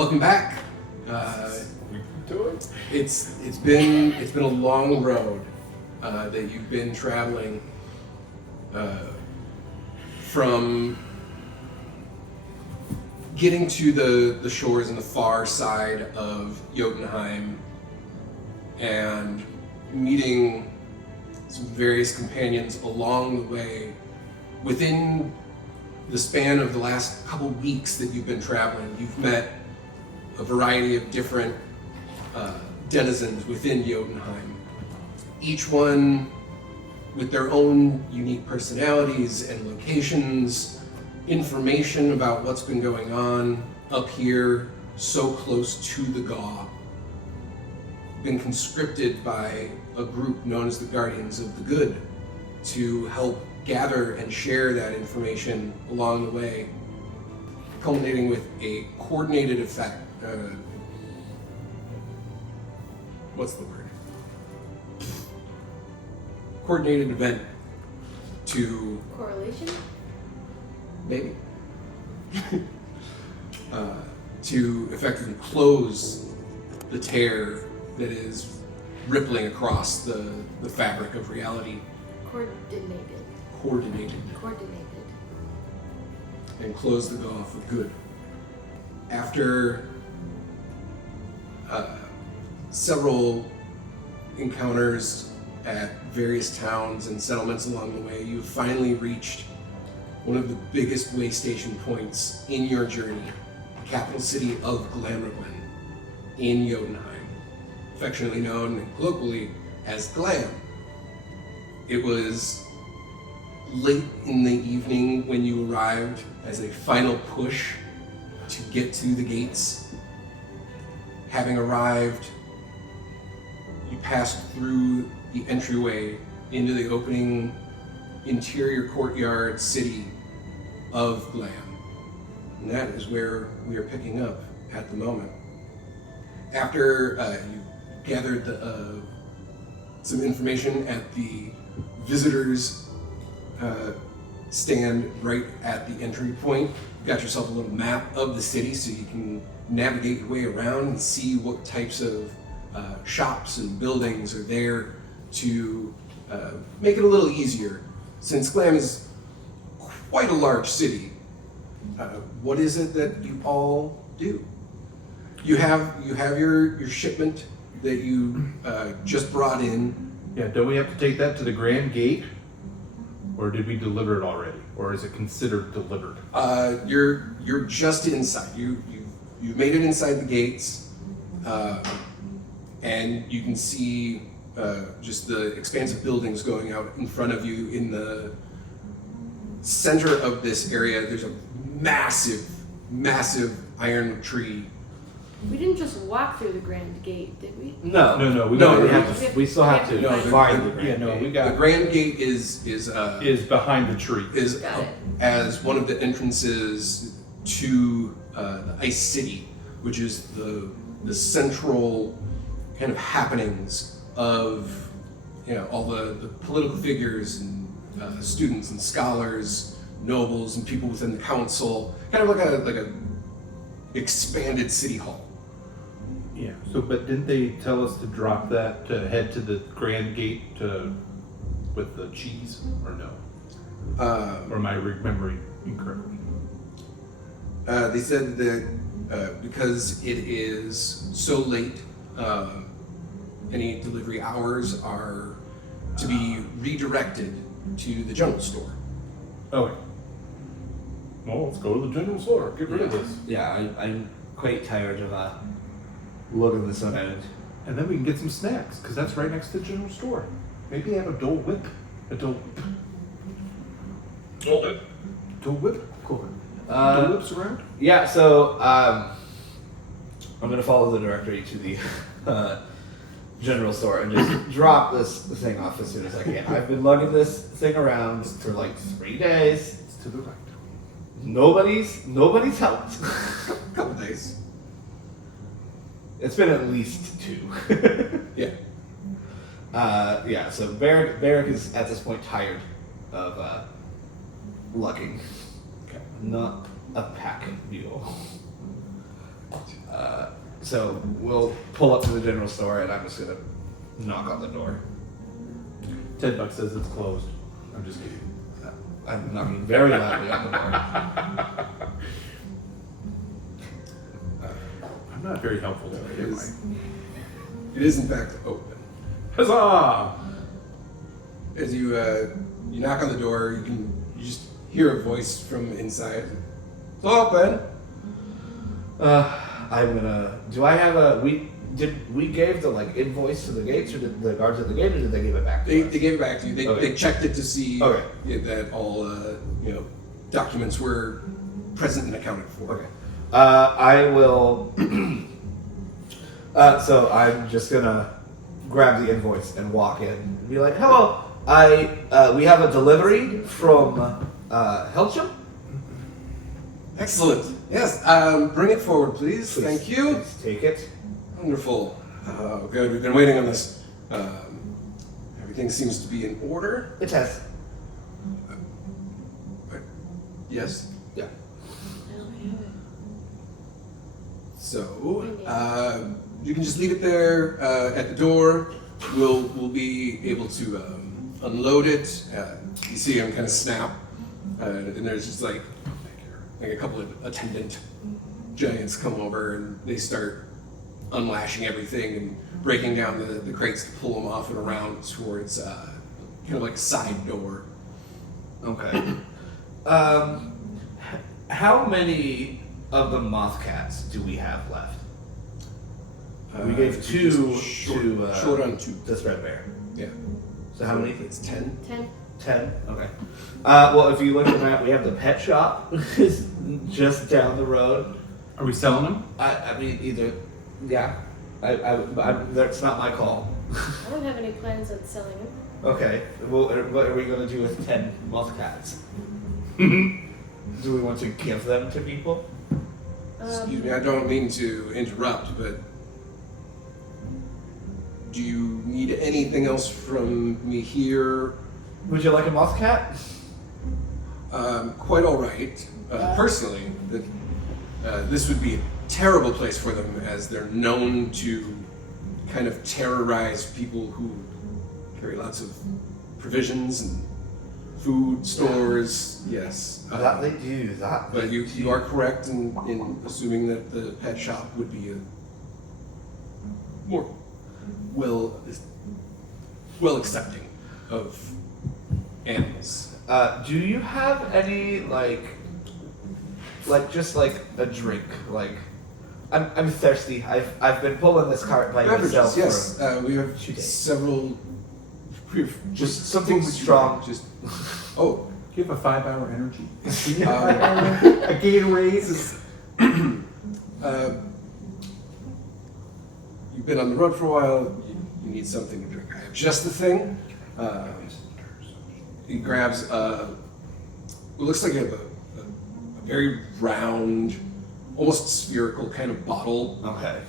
Welcome back. It's been a long road that you've been traveling from getting to the shores on the far side of Jotunheim and meeting some various companions along the way. Within the span of the last couple weeks that you've been traveling, you've met a variety of different denizens within Jotunheim, each one with their own unique personalities and locations, information about what's been going on up here so close to the Gaw. Been conscripted by a group known as the Guardians of the Good to help gather and share that information along the way, culminating with a coordinated effect. What's the word? Coordinated event to... Correlation? Maybe. To effectively close the tear that is rippling across the fabric of reality. Coordinated. And close the Gaw for good. After several encounters at various towns and settlements along the way, you've finally reached one of the biggest way station points in your journey, the capital city of Glamorglen in Jotunheim, affectionately known colloquially as Glam. It was late in the evening when you arrived as a final push to get to the gates. Having arrived, you passed through the entryway into the opening interior courtyard city of Glam. And that is where we are picking up at the moment. After you gathered some information at the visitors stand right at the entry point, you got yourself a little map of the city so you can navigate your way around and see what types of shops and buildings are there to make it a little easier. Since Glam is quite a large city, what is it that you all do? You have your shipment that you just brought in. Yeah, don't we have to take that to the Grand Gate? Or did we deliver it already? Or is it considered delivered? You're just inside. You've made it inside the gates, and you can see just the expansive buildings going out in front of you. In the center of this area, there's a massive iron tree. We didn't just walk through the Grand Gate, did we? No. We still have to find the Grand Gate. The Grand Gate is behind the tree. Is as one of the entrances to the Ice City, which is the central kind of happenings of all the political figures and students and scholars, nobles and people within the council, kind of like a expanded city hall. Yeah. So, but didn't they tell us to drop that to head to the Grand Gate with the cheese, or no? Or am I remembering incorrectly? They said that because it is so late, any delivery hours are to be redirected to the general store. Okay. Well, let's go to the general store. Get rid of this. Yeah, I'm quite tired of looking this around. And then we can get some snacks, because that's right next to the general store. Maybe have a Dole Whip. Dole Whip? Cool. Dole Whips around? Yeah, so I'm going to follow the directory to the general store and just drop this thing off as soon as I can. I've been lugging this thing around for like 3 days. It's to the right. Nobody's helped. Couple days. It's been at least 2. Yeah. Yeah, so Barrick is at this point tired of lugging. Okay. Not a pack mule. So we'll pull up to the general store, and I'm just gonna knock on the door. $10 says it's closed. I'm just kidding. I'm knocking very loudly on the door. I'm not very helpful It today, am is, it is in fact open. I? Huzzah! As you knock on the door, you just hear a voice from inside. It's open. I'm gonna. Do I have a? We gave the invoice to the gates, or did the guards at the gate, or did they give it back to us? They gave it back to you. They checked it to see Okay. that all documents were present and accounted for. Okay. I will. So I'm just gonna grab the invoice and walk in and be like, "Hello, we have a delivery from Helcham." Excellent. Yes. Bring it forward, please. Thank you. Please take it. Wonderful. Good. We've been waiting on this. Everything seems to be in order. It has. Yes. Yeah. I don't have it. So you can just leave it there at the door. We'll be able to unload it. You see him kind of snap, and there's just like a couple of attendant giants come over, and they start unlashing everything and breaking down the crates to pull them off and around towards kind of like a side door. Okay. How many of the moth cats do we have left? We gave two short on two. to Threadbare. Yeah. So how many? It's 10. 10. 10? Okay. Well, if you look at the map, we have the pet shop is just down the road. Are we selling them? I mean, either, yeah. That's not my call. I don't have any plans on selling them. Okay. Well, what are we going to do with 10 moth cats? Do we want to give them to people? Excuse me, I don't mean to interrupt, but do you need anything else from me here? Would you like a moth cat? Quite all right. Personally, this would be a terrible place for them, as they're known to kind of terrorize people who carry lots of provisions and food stores. Yes. That they do. That. But you are correct in assuming that the pet shop would be a more well accepting of animals. Do you have any just a drink? I'm thirsty. I've been pulling this cart by myself. Beverages, yes. We have 2 days. several. Just something strong. Just Do you have a 5-hour energy? a Gatorade? You've been on the road for a while. You need something to drink. I have just the thing. He grabs. It looks like a very round, almost spherical kind of bottle. Okay.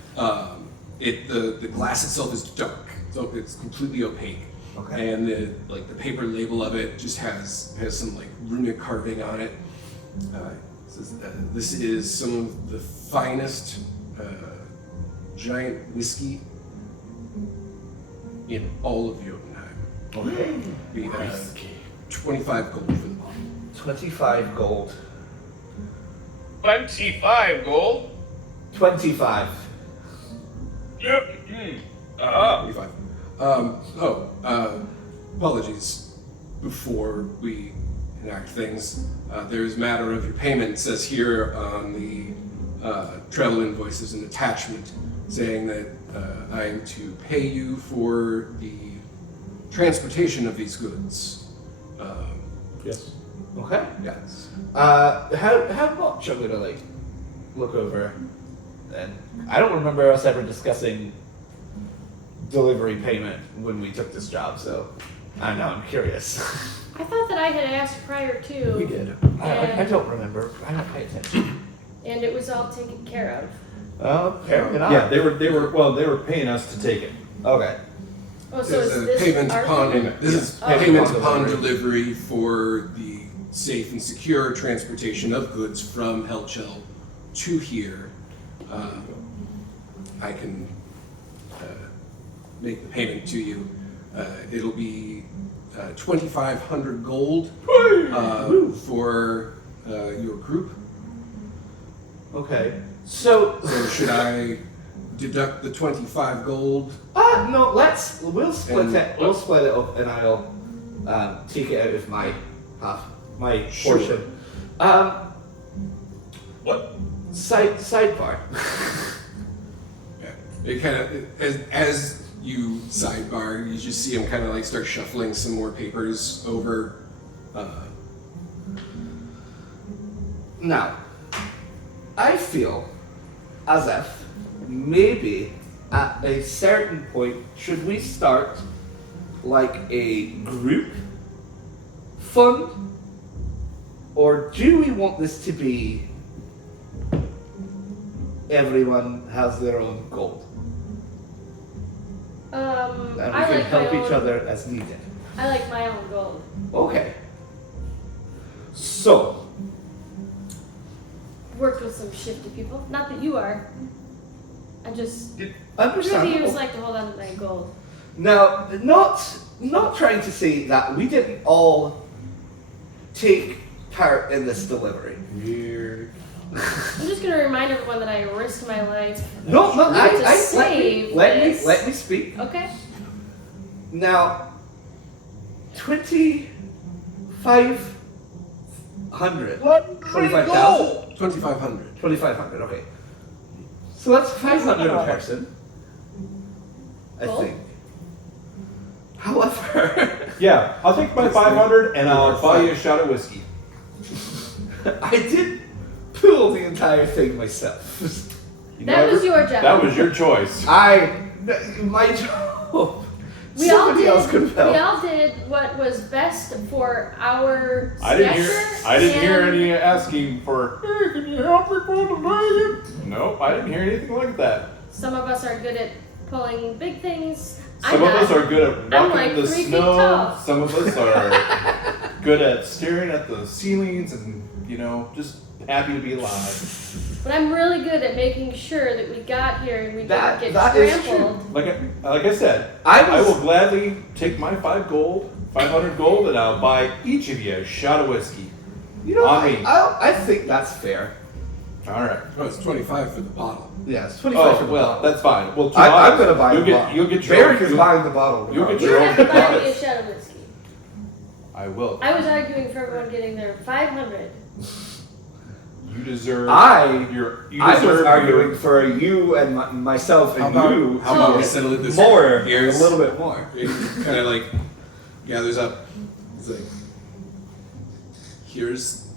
The glass itself is dark, so it's completely opaque. Okay. And the paper label of it just has some runic carving on it. It says, this is some of the finest giant whiskey in all of Jotunheim. Okay. Be 25 gold for the bottle. 25 gold. 25 gold? 25. Yep. 25. Apologies. Before we enact things, there's a matter of your payment. It says here on the travel invoice is an attachment saying that I am to pay you for the transportation of these goods. Yes. Okay. Yes. How much I'm gonna look over, and I don't remember us ever discussing delivery payment when we took this job, so I know I'm curious. I thought that I had asked prior to. We did. I don't remember. I don't pay attention. And it was all taken care of. Oh, apparently not. Yeah, they were paying us to take it. Okay. Oh, so There's is a this payment our upon payment? this is Oh. payment Upon upon delivery. delivery for the safe and secure transportation of goods from Helchel to here. I can make the payment to you. It'll be 2,500 gold for your group. Okay. So Should I deduct the 25 gold? no. We'll split And- it. We'll split it up, and I'll take it out of my Sure. portion. What? Sidebar. Yeah. It kind of as you sidebar, you just see him kind of like start shuffling some more papers over. Now, I feel as if maybe at a certain point, should we start like a group fund? Or do we want this to be everyone has their own gold? And we I can like help my each own, other as needed. I like my own gold. Okay. So, Worked with some shifty people. Not that you are. I just really understandable. like to hold on to my gold. Now, not trying to say that we didn't all take part in this delivery. Weird. I'm just gonna remind everyone that I risked my life. No, to let save this. me speak. Okay. Now, 2,500. What? 25,000? 2,500. 2,500. Okay. So that's 500 a person. I Cool. think. However, Yeah, I'll take my 500 and I'll buy you a shot of whiskey. I did pull the entire thing myself. You That was your job. That was your choice. My job. We all Somebody else could have did. We helped. all did what was best for our I didn't hear. stature I didn't hear and- any asking for. Hey, can you help me pull the wagon? Nope, I didn't hear anything like that. Some of us are good at pulling big things. Some of us are good at I'm walking like in the 3 feet snow. tall. Some of us are good at staring at the ceilings and just happy to be alive. But I'm really good at making sure that we got here and we That- didn't that get is trampled. Like I said, I I was- will gladly take my 500 gold, and I'll buy each of you a shot of whiskey. You know, On me. I think that's fair. All right. Oh, it's 25 for the bottle. Yeah, it's 25 for Oh the well, bottle. that's fine. Well, I'm gonna buy you'll the get bottle. you'll get your Barrick own. is buying the bottle. You'll get You your have own to buy me a bottle. shot of whiskey. I will. I was arguing for everyone getting their 500. You deserve. You I was deserve arguing your- for you and myself and you. How about we So- settle it this more, way? Here's a little bit more. It kind of like gathers up. It's like, here's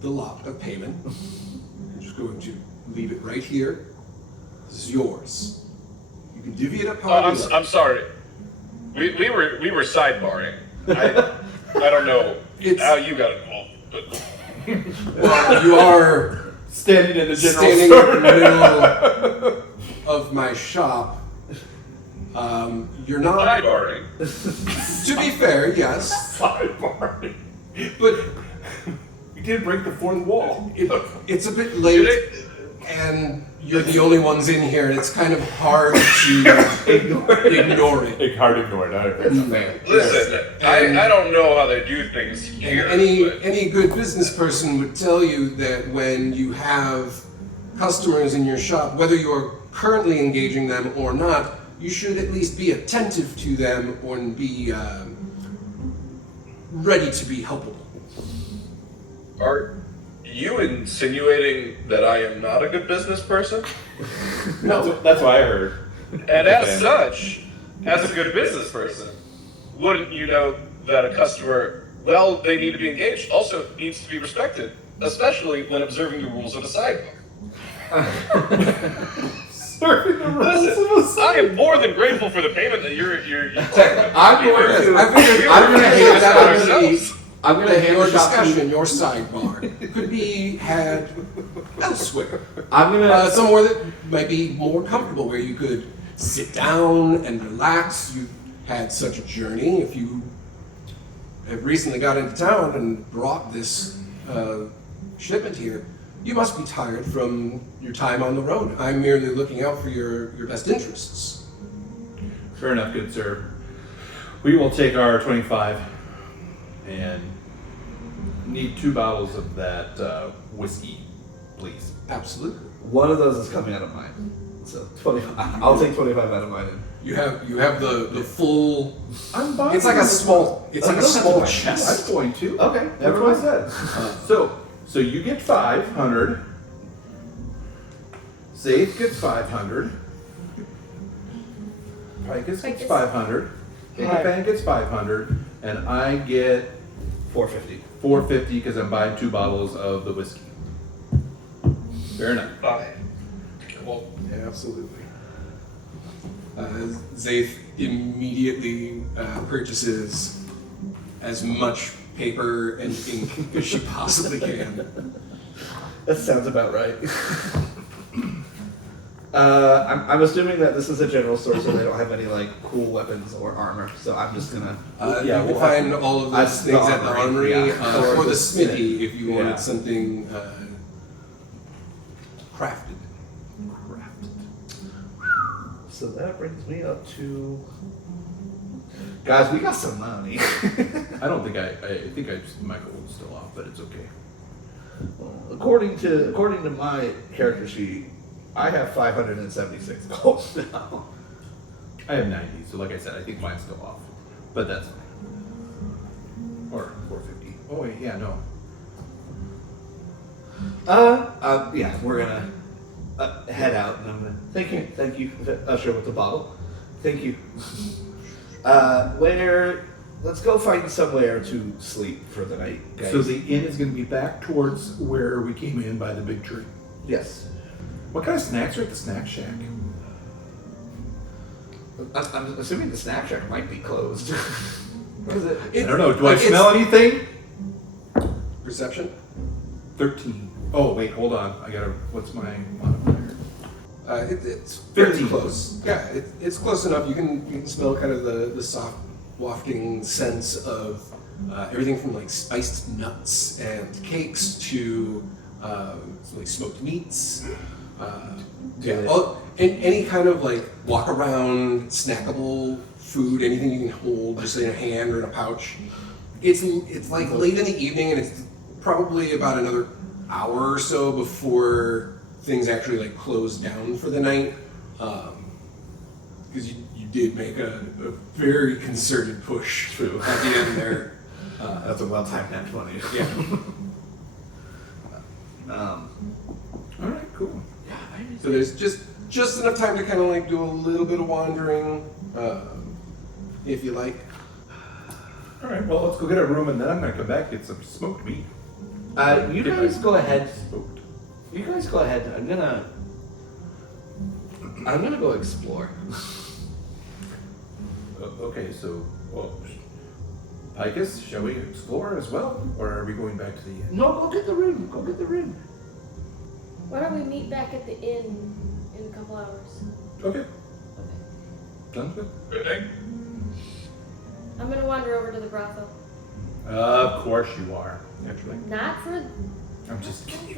the lot of payment. I'm just going to leave it right here. This is yours. You can divvy it up however you like. I'm sorry. We were sidebarring. I don't know It's- how you got involved, but Well, you are standing in the general standing store. in the middle of my shop. You're not. sidebarring. To be fair, yes, Sidebar. but We did break the fourth wall. it's a bit Did late, it? and you're the only ones in here, and it's kind of hard to ignore it. Hard to ignore it. That's fair. Listen, And- I don't know how they do things here. And but any good business person would tell you that when you have customers in your shop, whether you're currently engaging them or not, you should at least be attentive to them and be ready to be helpable. Are you insinuating that I am not a good business person? That's what I heard. And as Okay. such, as a good business person, wouldn't you know that a customer, well, they need to be engaged, also needs to be respected, especially when observing the rules of a sidebar. Serving the rules Listen, of a I am more than grateful for the payment that you're I'm going to. I figured I'm gonna that hand that would be ourselves. I'm gonna hand your the shop discussion, key. your sidebar, could be had elsewhere. I'm gonna. Somewhere that might be more comfortable, where you could sit down and relax. You had such a journey. If you have recently got into town and brought this shipment here, You must be tired from your time on the road. I'm merely looking out for your best interests. Fair enough, good sir. We will take our 25 and need 2 bottles of that whiskey, please. Absolutely. One of those is coming out of mine. So 25. I'll take 25 out of mine. You have the full. I'm buying It's like a them. small. It's like a small I'm chest. going to. Okay, That's never what I mind. said. So you get 500. Zaith gets 500. Picus gets Picus. 500. Fan gets 500, and I get 450. 450 because I'm buying 2 bottles of the whiskey. Fair enough. Fine. Well, Yeah, absolutely. Zaith immediately purchases as much paper and ink as she possibly can. That sounds about right. I'm assuming that this is a general store, so they don't have any like cool weapons or armor. So I'm just gonna. You can find all of those the things at the armory, armory yeah. or the smithy if you Yeah. wanted something crafted. So that brings me up to. Guys, we got some money. I don't think I think I just my gold's still off, but it's okay. According to my character sheet, I have 576 gold now. I have 90, so like I said, I think mine's still off, but that's fine. Or 450. Oh wait, yeah, no. Yeah, we're gonna head out, and I'm gonna thank you, usher with the bottle. Thank you. Let's go find somewhere to sleep for the night, guys. So the inn is going to be back towards where we came in by the big tree. Yes. What kind of snacks are at the snack shack? I'm assuming the snack shack might be closed. What is it? I don't know. Do I Like, smell anything? Perception? 13. Oh wait, hold on. I gotta. What's my modifier? It's very 15. close. Yeah, it's close enough. You can smell kind of the soft wafting sense of everything from like spiced nuts and cakes to like smoked meats. Any kind of like walk around snackable food, anything you can hold just in a hand or in a pouch. It's like late in the evening, and it's probably about another hour or so before things actually like close down for the night, because you did make a very concerted push through at the end there. That's a well-timed nat 20. Yeah. All right, cool. So there's just enough time to kind of like do a little bit of wandering, if you like. All right. Well, let's go get a room, and then I'm gonna come back and get some smoked meat. You guys go ahead. Smoked. You guys go ahead. I'm gonna go explore. Okay, so Picus, shall we explore as well, or are we going back to the inn? No, go get the room. Go get the room. Why don't we meet back at the inn in a couple hours? Okay, Okay. sounds good. good day. I'm gonna wander over to the brothel. Of course you are. Naturally. Not for. I'm just kidding.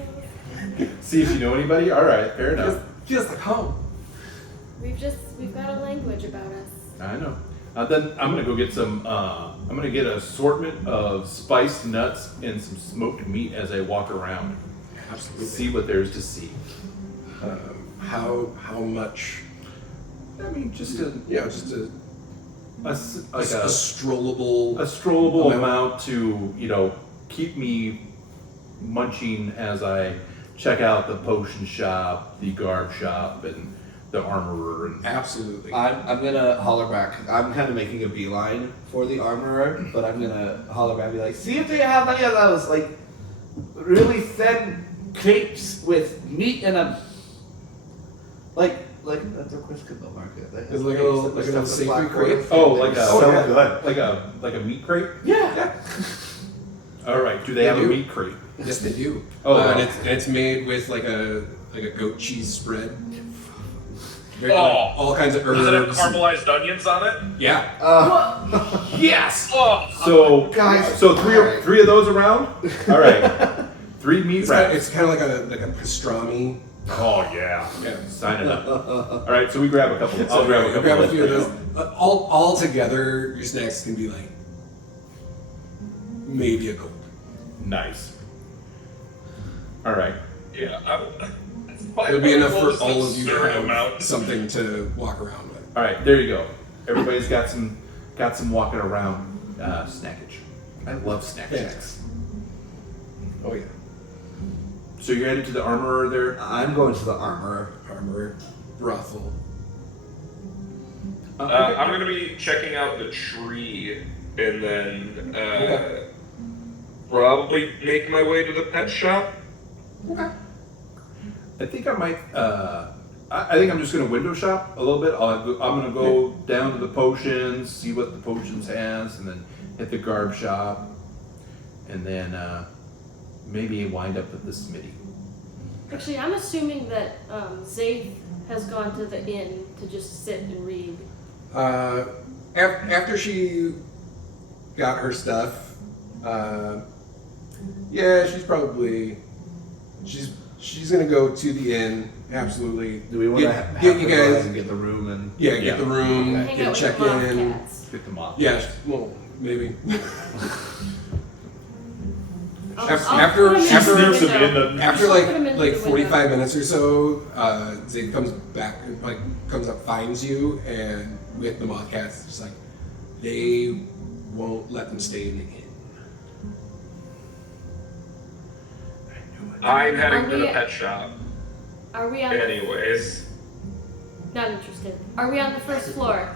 See if you know anybody. All right, fair enough. Feels like home. We've got a language about us. I know. Then I'm gonna go get some. I'm gonna get an assortment of spiced nuts and some smoked meat as I walk around. Absolutely. See what there's to see. How much? I mean, just a Just a like a strollable. a strollable amount. amount to keep me munching as I check out the potion shop, the garb shop, and the armorer. And Absolutely. I'm gonna holler back. I'm kind of making a beeline for the armorer, but I'm gonna holler back and be like, see if they have any of those like really thin crepes with meat in them. Like at the Quisqueval market. They have It's like a crepes little- that like a stuff little with savory black crepe? oil. oh, like a Sounds good. like a meat crate. Yeah. All right. Do they They have do. a meat crate? Yes, they do. Oh, and wow. it's made with like a goat cheese spread. Very, Oh. like, all kinds of Does it have herbs. caramelized onions on it? Yeah. Yes. Oh, So Guys, so all right. three of those around. All right. 3 meat wraps. It's kind of like a pastrami. Oh yeah. Yeah. Sign it up. All right, so we grab a couple. So I'll grab a couple. grab a few of those. All together, your snacks can be like maybe a gold. Nice. All right. Yeah, It'll be enough for Just all of you to absurd have amount. something to walk around with. All right, there you go. Everybody's got some walking around snackage. I love snack shacks. Oh yeah, So you're headed to the armorer there. I'm going to the armorer. armor, brothel. I'm gonna be checking out the tree, and then probably make my way to the pet shop. Okay. I think I might. I think I'm just gonna window shop a little bit. I'm gonna go down to the potions, see what the potions has, and then hit the garb shop, and then maybe wind up at the smithy. Actually, I'm assuming that Zaith has gone to the inn to just sit and read. After she got her stuff, yeah, she's gonna go to the inn. Absolutely. Do we want to Get- have get her you go guys? ahead and get the room and? Yeah, get Yeah. the room, Hang get out check with the moth in. cats. Pick them off. Yeah, well, maybe. I'll After- put 'em in after- the Sneaks them window. in the- After I'll put 'em in like the 45 window. minutes or so, Zig comes back, comes up, finds you, and with the moth cats, just like they won't let them stay in the inn. I'm heading Are to we- the pet shop. Are we on? Anyways, Not interested. Are we on the first floor?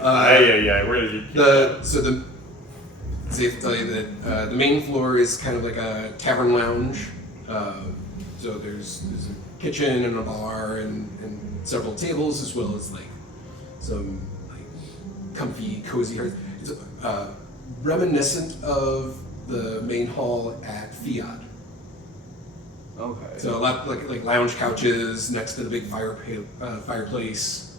Where did you? Zig tell you that the main floor is kind of like a tavern lounge. So there's a kitchen and a bar and several tables, as well as like some like comfy, cozy hearth. It's reminiscent of the main hall at Fiat. Okay. So a lot like lounge couches next to the big fireplace,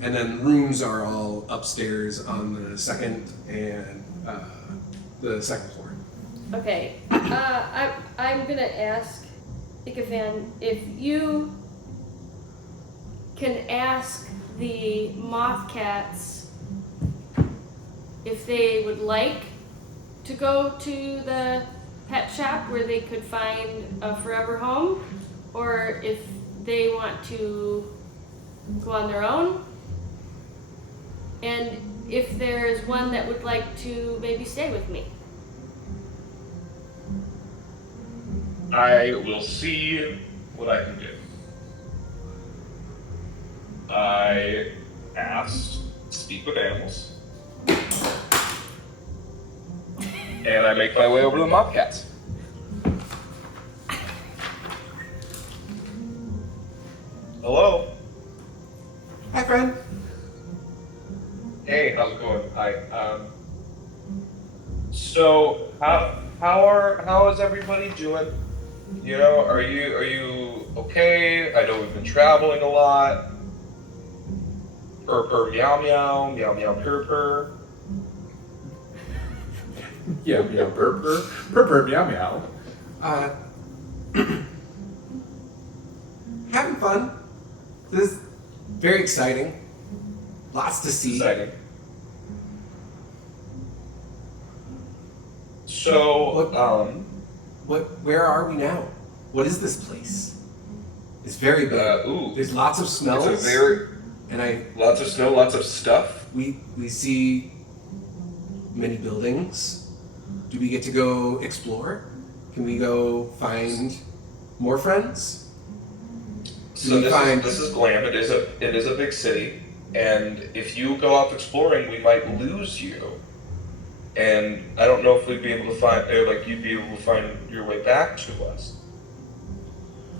and then rooms are all upstairs on the second and the second floor. Okay. I'm gonna ask Ikafan if you can ask the moth cats if they would like to go to the pet shop where they could find a forever home, or if they want to go on their own, and if there's one that would like to maybe stay with me. I will see what I can do. I asked to speak with animals. And I make my way over to the Mobcats. Hello? Hi, friend. Hey, how's it going? Hi. So how is everybody doing? You know, are you okay? I know we've been traveling a lot. Purr meow meow, meow meow purr purr. Yeah, purr, meow meow. Having fun. This is very exciting. Lots to see. Exciting. So, Where are we now? What is this place? It's very big. There's lots of smells. it's a very and lots of snow, lots of stuff. we see many buildings. Do we get to go explore? Can we go find more friends? So we find- this is glam. It is a big city, and if you go off exploring, we might lose you. And I don't know if we'd be able to find, or like you'd be able to find your way back to us.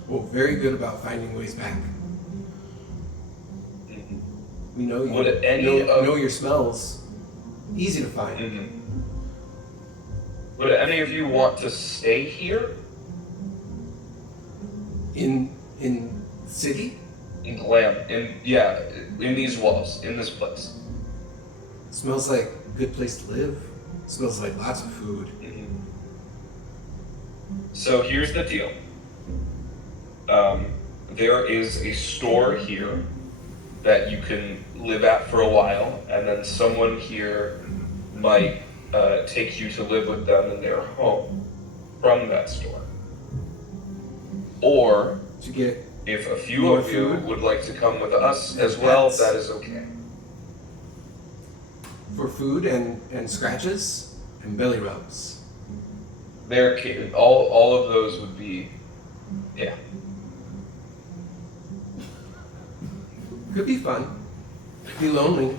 Well, very good about finding ways back. We know you. Would any know your smells. Easy to find. Mm-hmm. Would any of you want to stay here In the city? in glam? In these walls, in this place. Smells like a good place to live. Smells like lots of food. So here's the deal. There is a store here that you can live at for a while, and then someone here might take you to live with them in their home from that store. Or To get if a few more of you food would like to come with us and as well, pets. that is okay. for food and scratches and belly rubs. All of those would be, yeah. Could be fun. Could be lonely.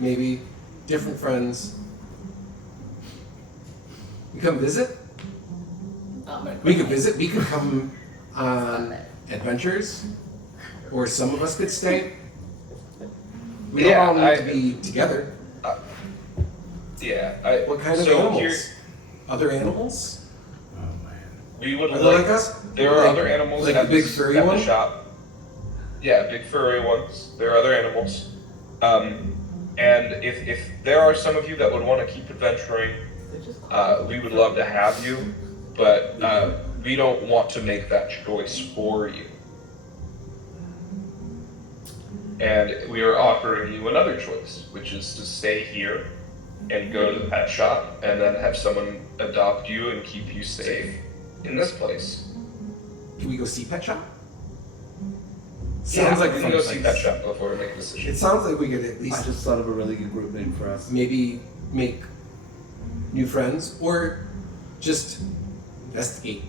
Maybe different friends. You come visit? We could visit. We could come on adventures. Or some of us could stay. We don't Yeah, all need to be together. Yeah. What kind of so animals? Here, Other animals? Oh man. we would Are they like. like us? There are Like- other animals like at the big furry at one? the shop. Yeah, big furry ones. There are other animals. And if there are some of you that would want to keep adventuring, we would love to have you, but we don't want to make that choice for you. And we are offering you another choice, which is to stay here and go to the pet shop and then have someone adopt you and keep you safe in this place. Can we go see Pet Shop? Yeah, Sounds like we a can fun go see place. Pet Shop before we make a decision. It sounds like we could at I least just thought of a really good group name for us. maybe make new friends or just investigate.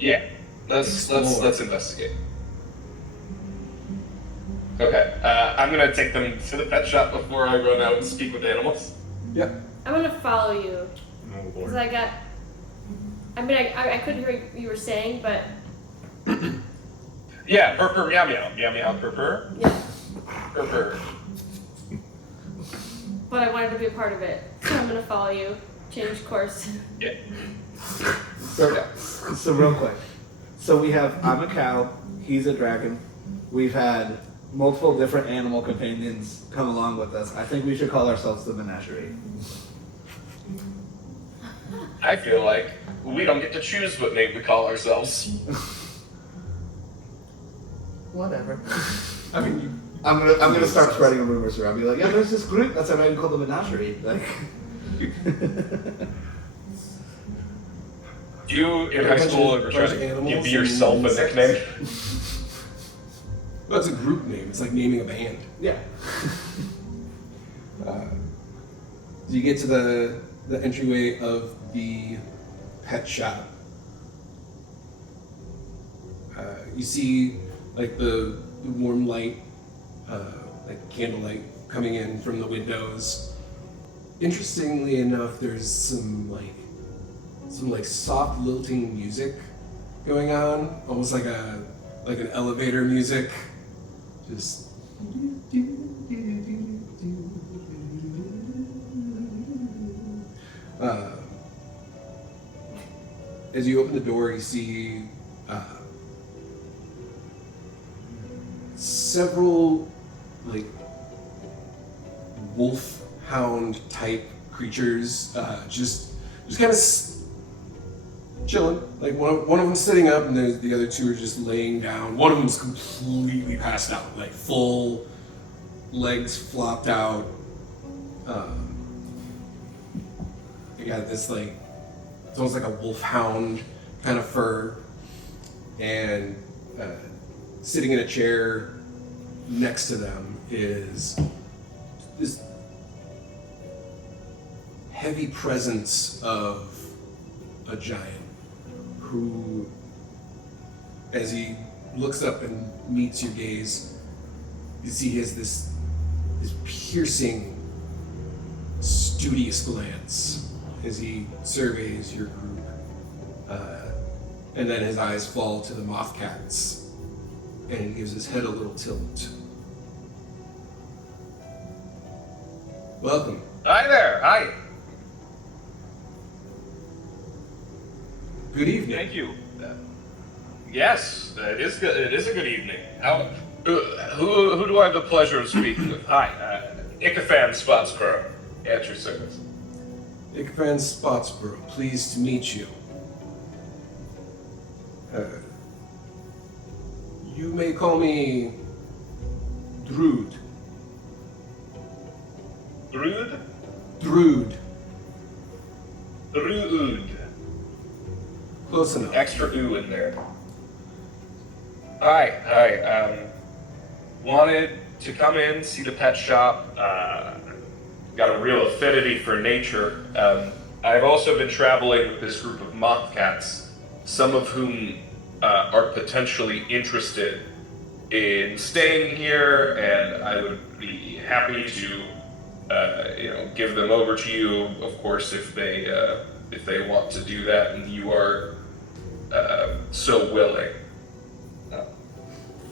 Yeah, let's investigate. Okay, I'm gonna take them to the pet shop before I run out and speak with animals. Yep. I'm gonna follow you. Oh Because lord. I couldn't hear what you were saying, but Yeah, purr, meow, meow, meow, meow, purr, yeah. purr. But I wanted to be a part of it. So I'm gonna follow you. Change course. Yeah. So real quick. So we have, I'm a cow, he's a dragon. We've had multiple different animal companions come along with us. I think we should call ourselves the menagerie. I feel like we don't get to choose what name we call ourselves. Whatever. I mean, I'm gonna start spreading rumors around. Be like, yeah, there's this group that's a called the menagerie. Like, You in high Bunch school of- ever try bunch of to animals give and yourself a insects. nickname? that's a group name. It's like naming a band. yeah. So you get to the entryway of the pet shop. You see like the warm light, like candlelight coming in from the windows. Interestingly enough, there's some soft lilting music going on, almost like an elevator music. Just as you open the door, you see several like wolf hound type creatures, just kind of chilling. Like one of them's sitting up, and the other two are just laying down. One of them's completely passed out, like full legs flopped out. They got this like it's almost like a wolfhound kind of fur, and sitting in a chair next to them is this heavy presence of a giant who, as he looks up and meets your gaze, you see he has this piercing, studious glance as he surveys your group. And then his eyes fall to the moth cats, and he gives his head a little tilt. Welcome. Hi there. Hi. Good evening. Thank you. Yes, it is good. It is a good evening. Who do I have the pleasure of speaking with? Hi, Icafan Spotsborough at your service. Ickfan Spotsborough, pleased to meet you. You may call me Drood. Druid? Drood. Druid. Close enough. Extra ooh in there. Hi. Wanted to come in, see the pet shop. Got a real affinity for nature. I've also been traveling with this group of moth cats, some of whom are potentially interested in staying here, and I would be happy to, give them over to you, of course, if they want to do that, and you are so willing.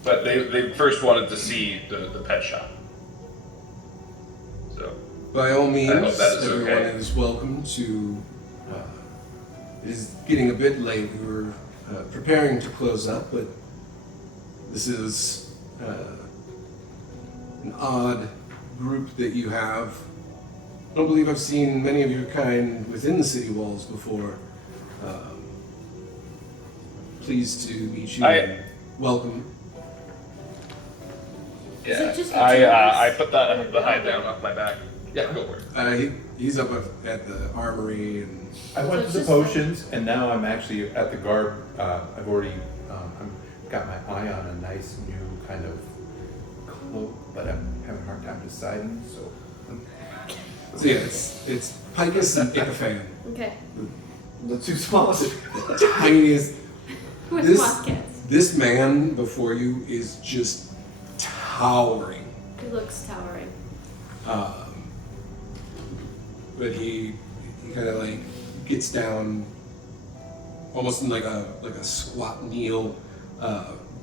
But they first wanted to see the pet shop. So By all means, I hope that is everyone okay. is welcome to. It is getting a bit late. We were preparing to close up, but this is an odd group that you have. I don't believe I've seen many of your kind within the city walls before. Pleased to meet you. Welcome. Is Yeah, it just the two of us? I put the hide down off my back. Yeah, go for it. He's up at the armory, and I went to the potions, and now I'm actually at the garb. I've already got my eye on a nice new kind of cloak, but I'm having a hard time deciding. So yeah, it's Picus and Icaphan. Okay. The two smallest. Tiniest. With This- moth cats. This man before you is just towering. He looks towering. But he kind of like gets down, almost in like a squat kneel,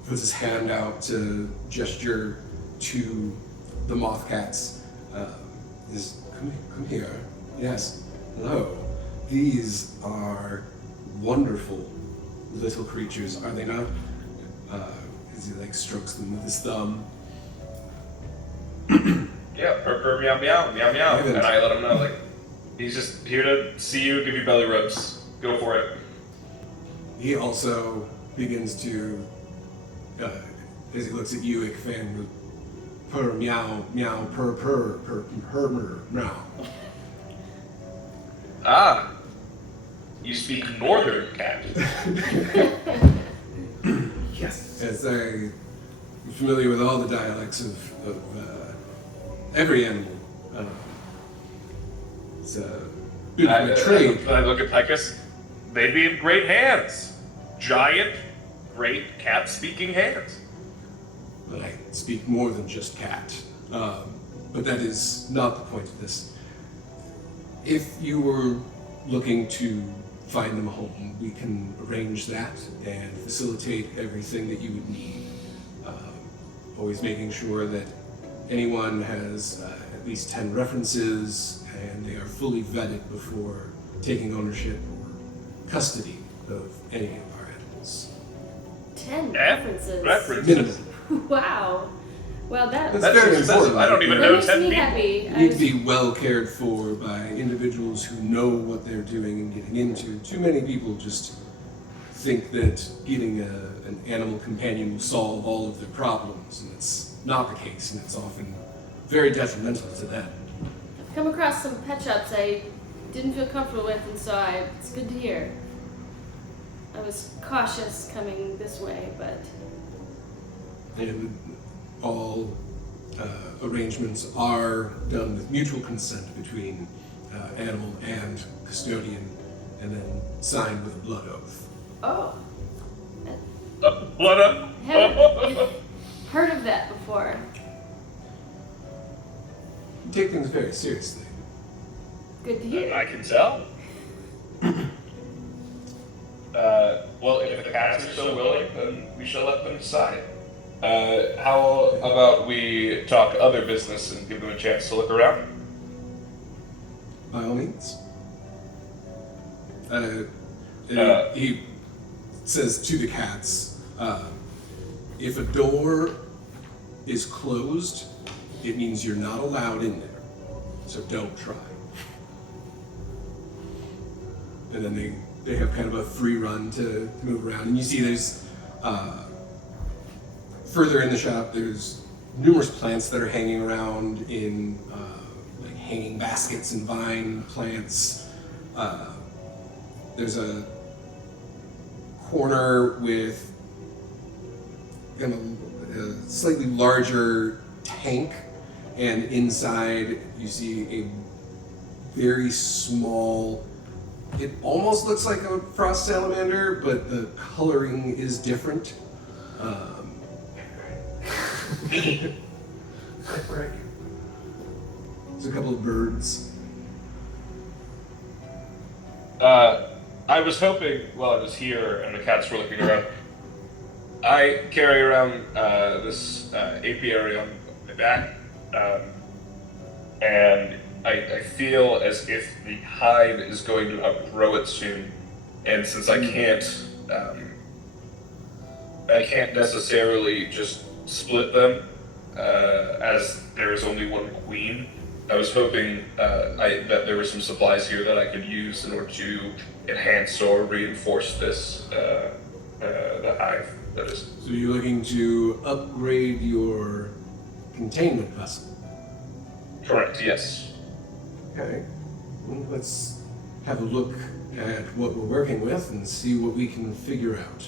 puts his hand out to gesture to the moth cats. Come here. Yes. Hello. These are wonderful little creatures, are they not? As he like strokes them with his thumb. Yeah, purr, meow, meow, meow, meow. Heavens. And I let him know, like, he's just here to see you, give you belly rubs. Go for it. He also begins to, as he looks at you, Icaphan, with purr, meow, meow, purr, purr, purr, purr, purr, meow. Ah, you speak northern cat. yes, As I'm familiar with all the dialects of every animal. It's a bit of a trade. I look at Pecus. They'd be in great hands. Giant, great cat-speaking hands. But I speak more than just cat. But that is not the point of this. If you were looking to find them a home, we can arrange that and facilitate everything that you would need. Always making sure that anyone has at least 10 references and they are fully vetted before taking ownership or custody of any of our animals. 10 Yeah, references. references. Minimum. Wow. Well, That's That's very excessive. important. I don't even that know makes 10 me people. happy. You I need was- to be well cared for by individuals who know what they're doing and getting into. Too many people just think that getting an animal companion will solve all of their problems, and it's not the case, and it's often very detrimental to them. I've come across some pet shops I didn't feel comfortable with, and so it's good to hear. I was cautious coming this way, but And all arrangements are done with mutual consent between animal and custodian, and then signed with a blood oath. oh, What up? haven't heard of that before. We take things very seriously. Good to hear. I can tell. Well, if the cats are so willing, then we shall let them decide. How about we talk other business and give them a chance to look around? By all means. He says to the cats, if a door is closed, it means you're not allowed in there. So don't try. And then they they have kind of a free run to move around. And you see there's further in the shop, there's numerous plants that are hanging around in like hanging baskets and vine plants. There's a corner with kind of a slightly larger tank, and inside you see a very small, it almost looks like a frost salamander, but the coloring is different. There's a couple of birds. I was hoping while I was here and the cats were looking around, I carry around this apiary on my back, and I feel as if the hive is going to outgrow it soon, and since I can't necessarily just split them, as there is only one queen. I was hoping that there were some supplies here that I could use in order to enhance or reinforce this the hive. That is. So you're looking to upgrade your containment vessel. Correct. Yes. Okay. Well, let's have a look at what we're working with and see what we can figure out.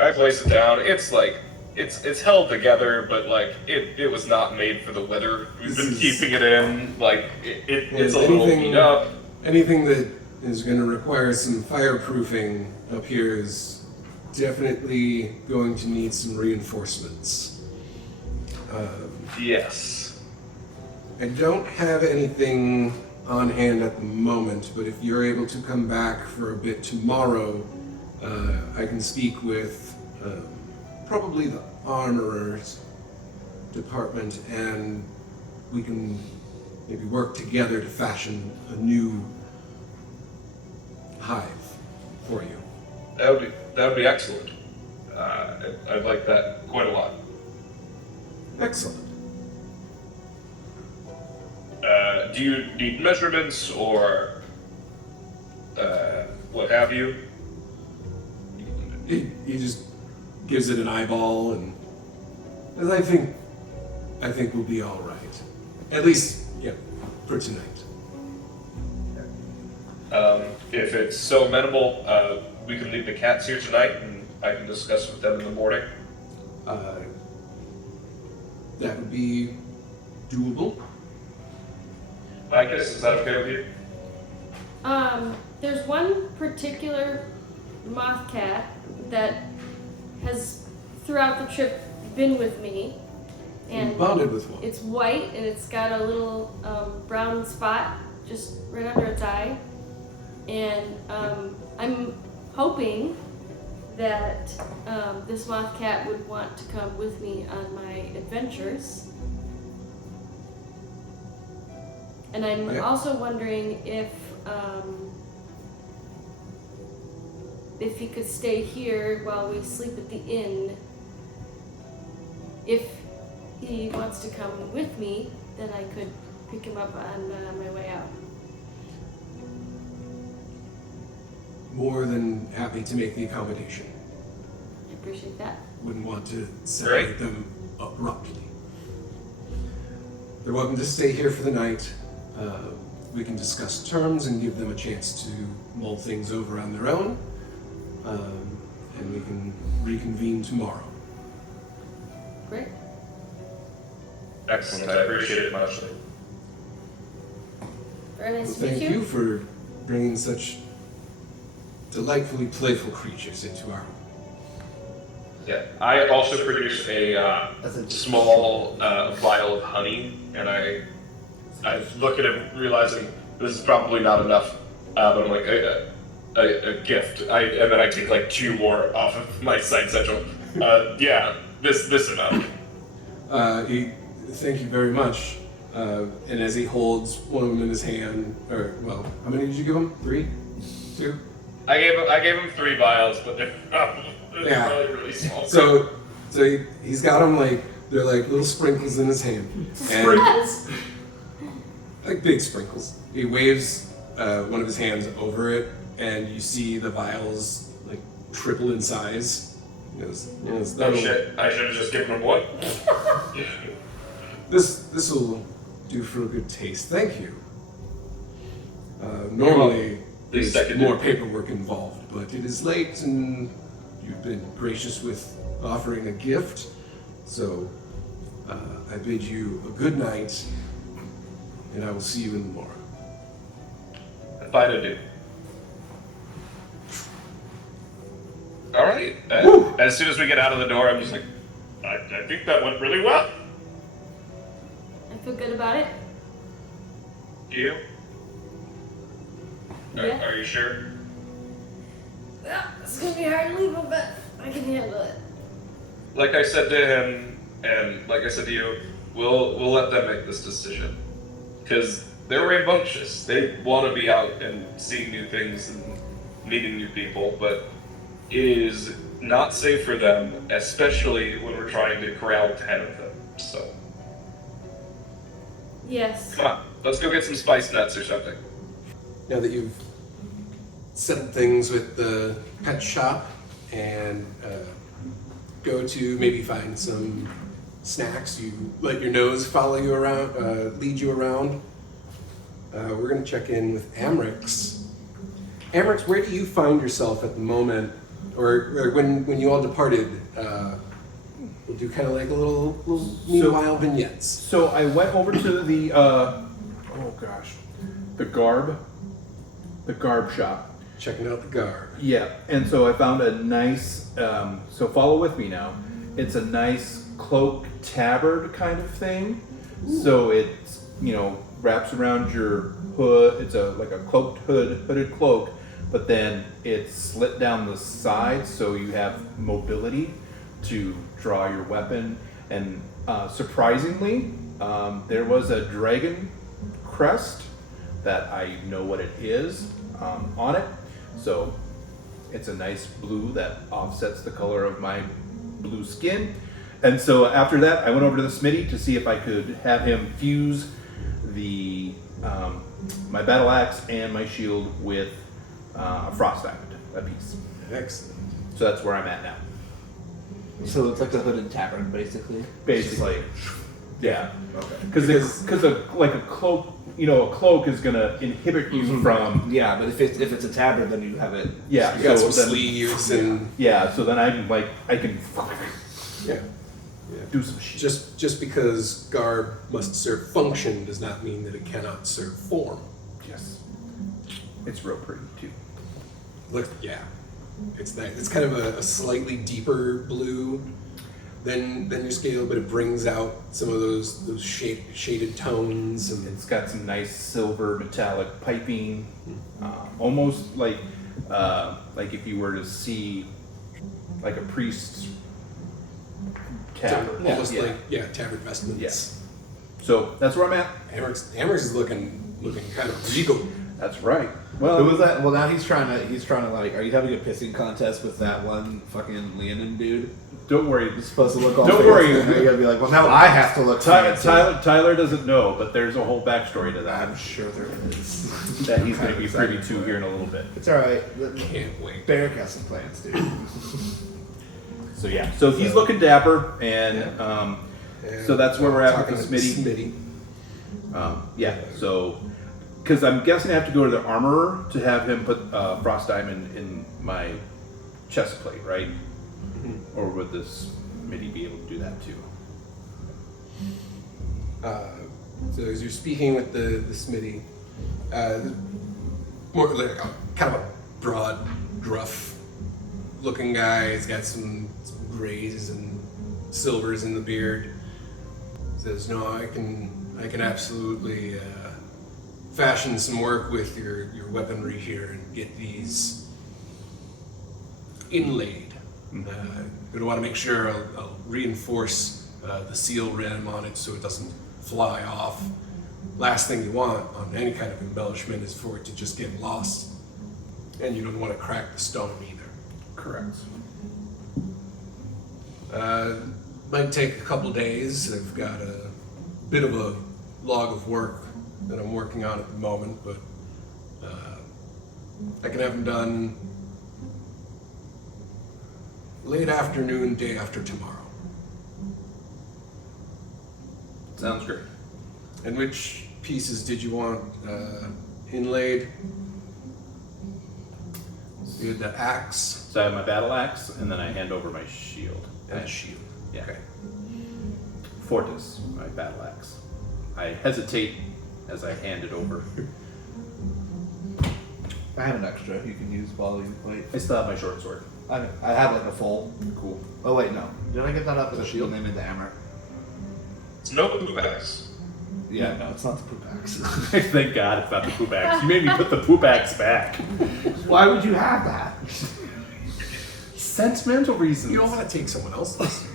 I place it down. It's like it's held together, but like it was not made for the weather. We've been keeping it in. Like it's a little beat up. Anything that is going to require some fireproofing up here is definitely going to need some reinforcements. Yes. I don't have anything on hand at the moment, but if you're able to come back for a bit tomorrow, I can speak with probably the armorer's department, and we can maybe work together to fashion a new hive for you. That would be excellent. I'd like that quite a lot. Excellent. Do you need measurements or what have you? He just gives it an eyeball, and I think we'll be all right. At least, yeah, for tonight. If it's so amenable, we can leave the cats here tonight, and I can discuss with them in the morning. That would be doable. Micus, is that okay with you? There's one particular moth cat that has throughout the trip been with me, and You bonded with one. it's white and it's got a little brown spot just right under its eye, and I'm hoping that this moth cat would want to come with me on my adventures. And I'm Okay. also wondering if he could stay here while we sleep at the inn. If he wants to come with me, then I could pick him up on my way out. More than happy to make the accommodation. I appreciate that. Wouldn't want to separate them abruptly. They're welcome to stay here for the night. We can discuss terms and give them a chance to mull things over on their own. And we can reconvene tomorrow. Great. Excellent. I appreciate it much. Very nice Well, to meet thank you for bringing such delightfully playful creatures into our home. Yeah. I also produce a small vial of honey, and I look at it realizing this is probably not enough, but I'm like a gift. And then I take like 2 more off of my side satchel. Yeah, this enough. Thank you very much. And as he holds one of them in his hand, or well, how many did you give him? 3? 2? I gave him 3 vials, but they're probably really small. So he's got them like they're like little sprinkles in his hand. Like big sprinkles. He waves one of his hands over it, and you see the vials like triple in size. He goes, yes, Oh that'll- shit, I should have just given him one. This will do for a good taste. Thank you. Normally, Please there's second more it. paperwork involved, but it is late, and you've been gracious with offering a gift. So I bid you a good night, and I will see you in the morning. Fine to do. Alright. As soon as we get out of the door, I'm just like, I think that went really well. I feel good about it. You? Yeah. Are you sure? Yeah, it's gonna be hard to leave him, but I can handle it. Like I said to him, and like I said to you, we'll let them make this decision. Because they're rambunctious. They want to be out and seeing new things and meeting new people, but it is not safe for them, especially when we're trying to corral 10 of them. So, Yes. come on, let's go get some spice nuts or something. Now that you've settled things with the pet shop and go to maybe find some snacks, you let your nose follow you around, lead you around. We're going to check in with Amrix. Amrix, where do you find yourself at the moment, or when you all departed? We'll do kind of like a little meanwhile vignettes. So I went over to the the garb shop. Checking out the garb. Yeah, and so I found a nice. So follow with me now. It's a nice cloak tabard kind of thing. So it's wraps around your hood. It's like a cloaked hooded cloak, but then it's slit down the sides so you have mobility to draw your weapon. And surprisingly, there was a dragon crest that I know what it is on it. So it's a nice blue that offsets the color of my blue skin. And so after that, I went over to the smithy to see if I could have him fuse the my battle axe and my shield with a frost diamond apiece. Excellent. So that's where I'm at now. So it's like a hooded tavern, basically. Basically, yeah. Okay. Because a cloak, a cloak is gonna inhibit you from. Yeah, but if it's a tavern, then you have it. Yeah, You got so some then- sleeves and Yeah, so then I can yeah. do some shit. Just because garb must serve function does not mean that it cannot serve form. Yes, it's real pretty too. Look, yeah, it's that. It's kind of a slightly deeper blue than your scale, but it brings out some of those shaded tones and It's got some nice silver metallic piping, almost like if you were to see like a priest's tabard. almost Yeah. like tabard vestments. Yes. So that's where I'm at. Amherst is looking kind of regal. That's right. Who Well, was that? Well, now he's trying to like. Are you having a pissing contest with that one fucking Leonin dude? don't worry. He's supposed to look all. Don't fancy, worry. and You're gonna be like, well, now I have to look. fancy. Tyler doesn't know, but there's a whole backstory to that I'm sure there is. that he's going to be privy to here in a little bit. It's all right. Can't wait. Barrick has some plans, dude. So yeah, so he's looking dapper, and so that's where we're at with the Smitty. yeah. So because I'm guessing I have to go to the armorer to have him put frost diamond in my chest plate, right? Or would this Smitty be able to do that too? So as you're speaking with the Smitty, more like kind of a broad, gruff-looking guy. He's got some grays and silvers in the beard. Says, "No, I can absolutely fashion some work with your weaponry here and get these inlaid. But I want to make sure I'll reinforce the seal rim on it so it doesn't fly off. Last thing you want on any kind of embellishment is for it to just get lost, and you don't want to crack the stone either." Correct. Might take a couple days. I've got a bit of a log of work that I'm working on at the moment, but I can have them done late afternoon, day after tomorrow. Sounds great. And which pieces did you want inlaid? You had the axe So I have my battle axe, and then I hand over my shield. and shield. Yeah. Okay. Fortis, my battle axe. I hesitate as I hand it over. I have an extra you can use while you wait. I still have my short sword. I have like a full. Cool. Oh wait, no. Did I get that up with The a shield? shield? Name in the hammer. It's no poop axe. Yeah, no, it's not the poop axe. Thank God it's not the poop axe. You made me put the poop axe back. Why would you have that? Sentimental reasons. You don't want to take someone else's.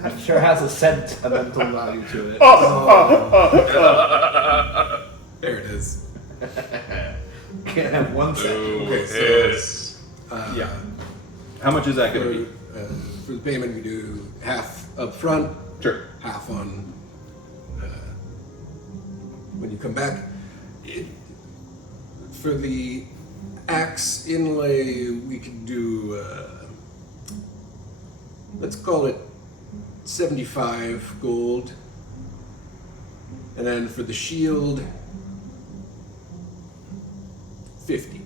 That sure has a sentimental value to it. There it is. Can't have one cent. Okay, so Yes. Yeah. How much is that going to be? For the payment, we do half up front, Sure. half on when you come back. For the axe inlay, we can do, let's call it 75 gold. And then for the shield, 50.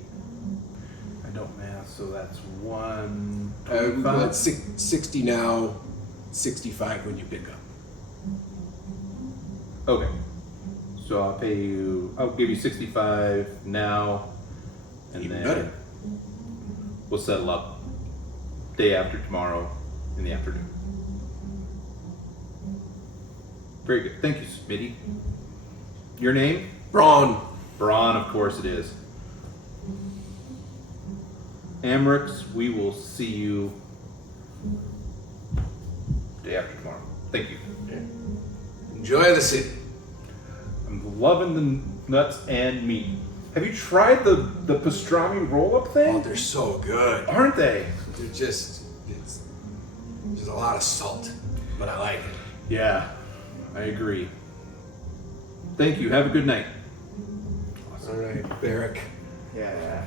I don't math, so that's one. We call it 60 now, 65 when you pick up. Okay. So I'll give you 65 now, and Even then better. we'll settle up day after tomorrow in the afternoon. Very good. Thank you, Smitty. Your name? Braun. Braun, of course it is. Amrix, we will see you day after tomorrow. Thank you. Enjoy the city. I'm loving the nuts and meat. Have you tried the pastrami roll-up Oh, thing? they're so good. Aren't they? They're just, it's just a lot of salt, but I like it. Yeah, I agree. Thank you. Have a good night. All right, Barrick. Yeah.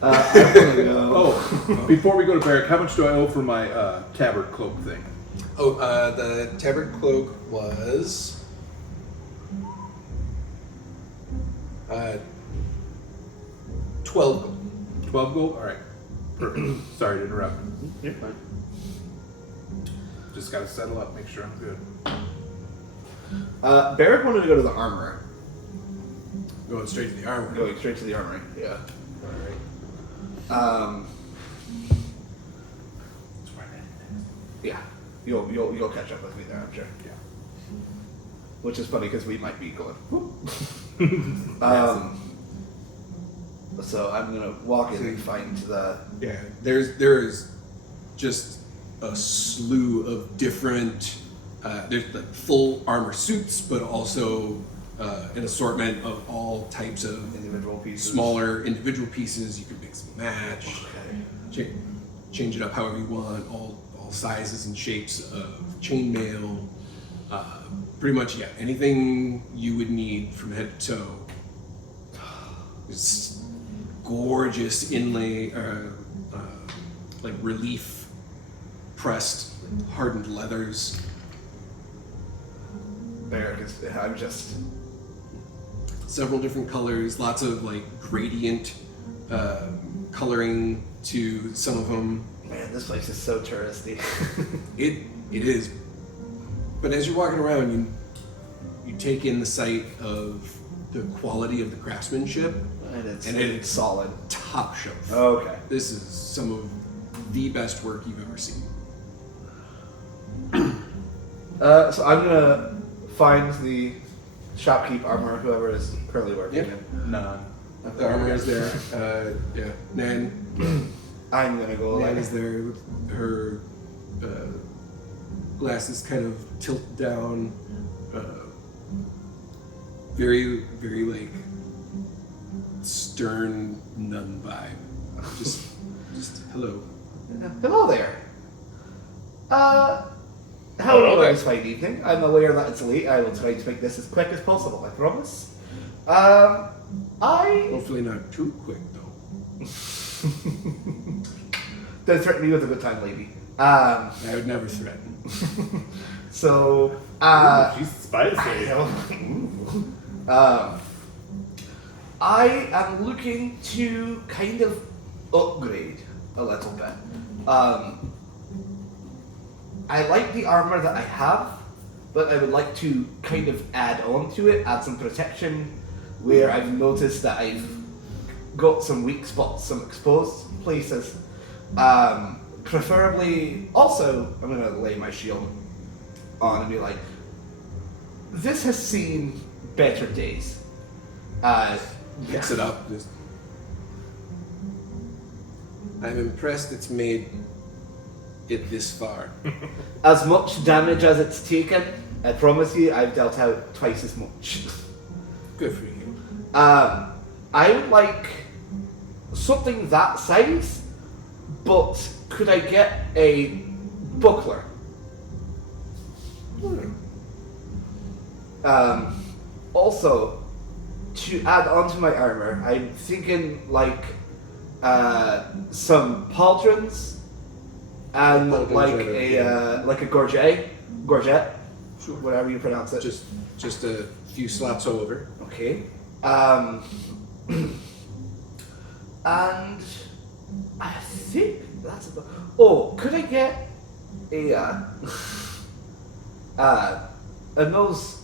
I'm gonna go. Oh, before we go to Barrick, how much do I owe for my tabard cloak thing? Oh, the tabard cloak was 12 gold. 12 gold? All right. Perfect. Sorry to interrupt. You're fine. Just got to settle up, make sure I'm good. Barrick wanted to go to the armorer. Going straight to the armor. Going straight to the armory. Yeah. All right. Yeah. You'll catch up with me there, I'm sure. Yeah. Which is funny because we might be going. whoop. So I'm gonna walk in and find the. Yeah, there is just a slew of different. There's like full armor suits, but also an assortment of all types of Individual pieces. smaller individual pieces. You can mix and match, Okay. change it up however you want. All sizes and shapes of chainmail. Pretty much, yeah. Anything you would need from head to toe. It's gorgeous inlay, like relief pressed, hardened leathers. Barrick is. I'm just. Several different colors, lots of like gradient coloring to some of them. Man, this place is so touristy. It is, but as you're walking around, you take in the sight of the quality of the craftsmanship. and it's it's solid. top shelf. Okay. This is some of the best work you've ever seen. So I'm gonna find the shopkeep armor, whoever is currently working. Yeah. None. The armor is there. Yeah, Nan. I'm gonna go. Nan Like, is there with her glasses kind of tilt down. Very, very like stern nun vibe. Just hello. hello there. How Hello are you there. this fine evening? I'm aware that it's late. I will try to make this as quick as possible. I promise. I Hopefully not too quick though. Don't threaten me with a good time, lady. I would never threaten. So, She's spicy. I am looking to kind of upgrade a little bit. I like the armor that I have, but I would like to kind of add on to it, add some protection where I've noticed that I've got some weak spots, some exposed places. Preferably, also, I'm going to lay my shield on and be like, this has seen better days. Picks it up. Just, I'm impressed it's made it this far. As much damage as it's taken, I promise you, I've dealt out twice as much. Good for you. I would like something that size, but could I get a buckler? Also, to add on to my armor, I'm thinking like some pauldrons and like a gorget, whatever you pronounce it. Just a few slots over. Okay. And I think that's about. Oh, could I get a nose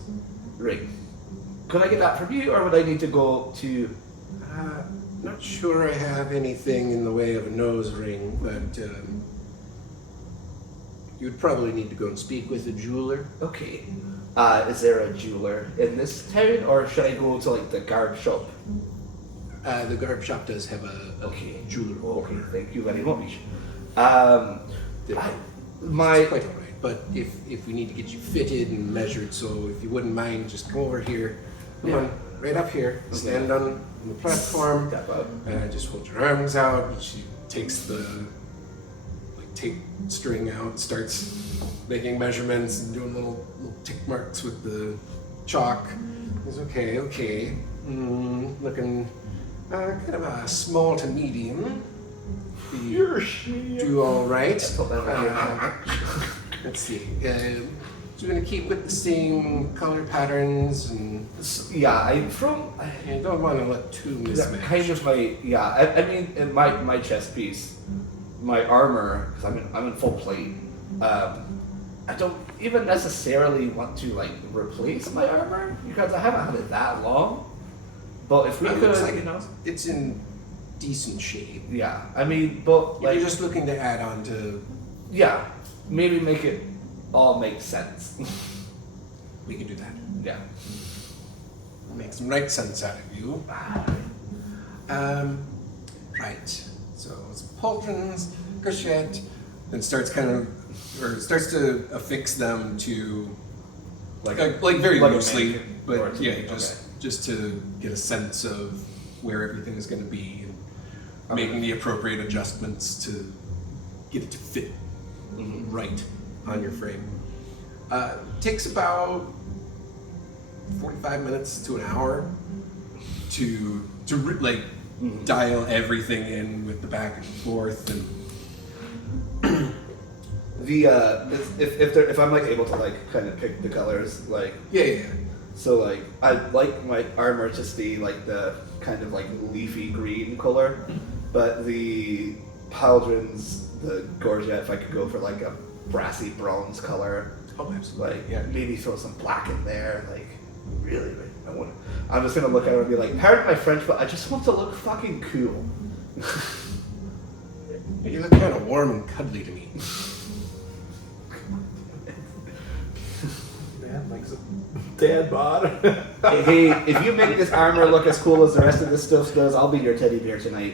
ring? Could I get that from you, or would I need to go to? Not sure I have anything in the way of a nose ring, but you'd probably need to go and speak with a jeweler. Okay. Is there a jeweler in this town, or should I go to like the garb shop? The garb shop does have a jeweler. Okay, thank you very much. It's My quite all right. But if we need to get you fitted and measured, so if you wouldn't mind, just come over here. Come on, right up here. Stand on the platform. Step up. Just hold your arms out. She takes the tape string out, starts making measurements and doing little tick marks with the chalk. It's okay. Looking kind of a small to medium. Do all right. Let's see. So we're gonna keep with the same color patterns, and Yeah, I'm from. you don't want to look too mismatched. Kind of my I mean, in my chest piece, my armor, because I'm in full plate. I don't even necessarily want to like replace my armor because I haven't had it that long. But if we It could, looks like you know, it's in decent shape. yeah. I mean, but If like, you're just looking to add on to, yeah, maybe make it all make sense. we can do that. Yeah. Make some right sense out of you. Right. So it's pauldrons, Gershette, and starts to affix them to like very like a loosely, mannequin or but something, yeah, just to get a sense of where everything is going to be and making the appropriate adjustments to get it to fit right on your frame. Takes about 45 minutes to an hour to dial everything in with the back and forth and The if I'm like able to like kind of pick the colors like yeah. so like I'd like my armor to stay like the kind of like leafy green color, but the pauldrons, the gorget, if I could go for like a brassy bronze color, Oh, absolutely. like maybe throw some black in there, like really. I'm just gonna look at it and be like, pardon my French, but I just want to look fucking cool. You look kind of warm and cuddly to me. Dad likes a dad bod. Hey, if you make this armor look as cool as the rest of this stuff does, I'll be your teddy bear tonight.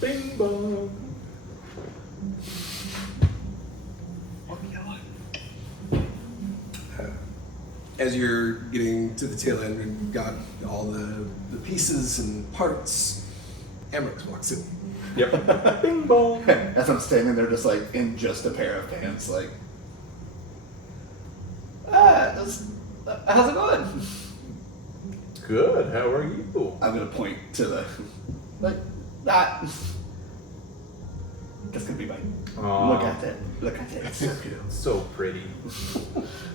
Bing bong. As you're getting to the tail end and got all the pieces and parts, Emmerich walks in. Yep. Bing bong. As I'm standing there just like in just a pair of pants, like how's it going? Good. How are you? I'm gonna point to the like that. That's gonna be mine. Aw. Look at it. Look at it. It's so cute. So pretty.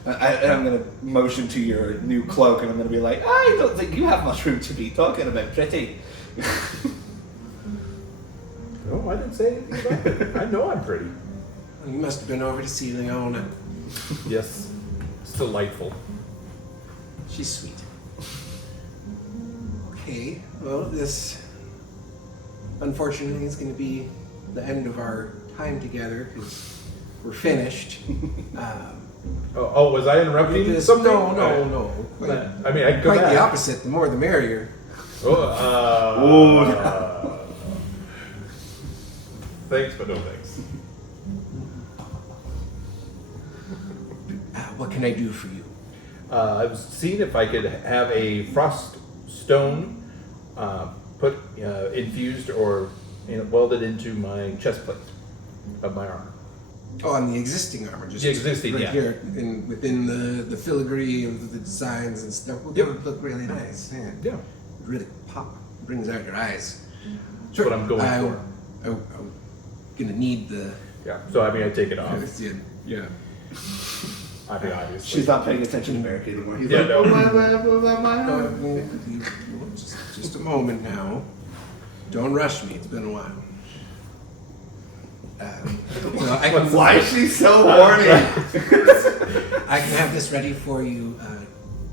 And I'm gonna motion to your new cloak, and I'm gonna be like, I don't think you have much room to be talking about pretty. No, I didn't say anything about it. I know I'm pretty. You must have been over to see Leona. Yes. It's delightful. She's sweet. Okay, well, this unfortunately is going to be the end of our time together because we're finished. Oh, was I interrupting This- something? No. Quite, I mean, I can go quite back. the opposite. The more, the merrier. Thanks, but no thanks. What can I do for you? I was seeing if I could have a frost stone put infused or welded into my chest plate of my armor. Oh, on the existing armor, just The existing, right yeah. here, within the filigree of the designs and stuff. Well, Yep. that would look really nice. Yeah. Yeah. Really pop, brings out your eyes. That's what I'm going for. I'm gonna need the. Yeah. So I mean, I take it off. Yeah. I mean, obviously. She's not paying attention to Merrick anymore. He's Yeah, like, no. Just a moment now. Don't rush me. It's been a while. So I can, why is she so horny? I can have this ready for you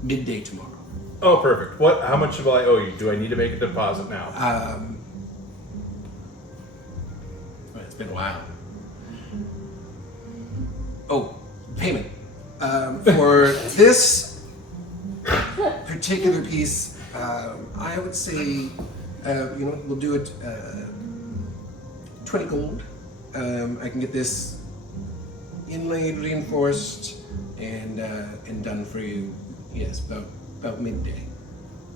midday tomorrow. Oh, perfect. What? How much will I owe you? Do I need to make a deposit now? Well, it's been a while. Oh, payment. For this particular piece, I would say, we'll do it 20 gold. I can get this inlaid, reinforced, and done for you. Yes, about midday.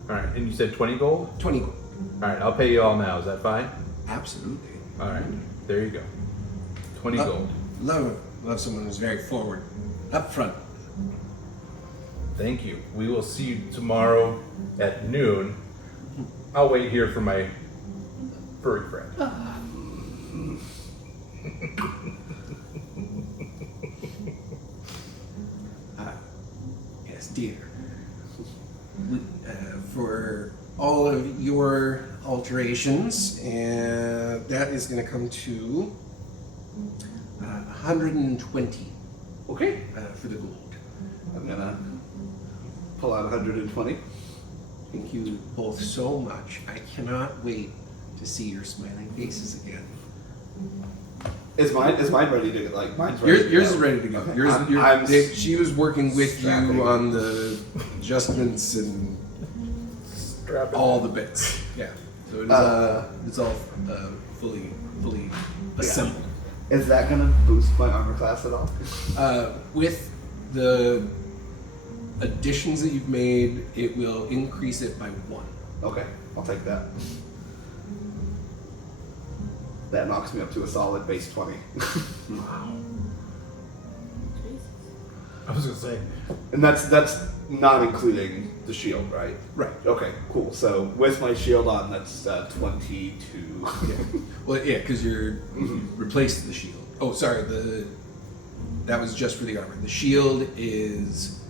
All right. And you said 20 gold. 20 gold. All right. I'll pay you all now. Is that fine? Absolutely. All right. There you go. 20 gold. Love someone who's very forward, up front. Thank you. We will see you tomorrow at noon. I'll wait here for my furry friend. Yes, dear. For all of your alterations, and that is going to come to 120 Okay. for the gold. I'm gonna pull out 120. Thank you both so much. I cannot wait to see your smiling faces again. Is mine ready to go? Like mine's ready. Yours to is go. ready to go. Okay. Yours, she was working with strapping. you on the adjustments and all the bits. Yeah. So it's all fully assembled. Is that gonna boost my armor class at all? With the additions that you've made, it will increase it by 1. Okay, I'll take that. That knocks me up to a solid base 20. I was gonna say. And that's not including the shield, right? Right. Okay, cool. So with my shield on, that's 22. Well, yeah, because you replaced the shield. Oh, sorry. That was just for the armor. The shield is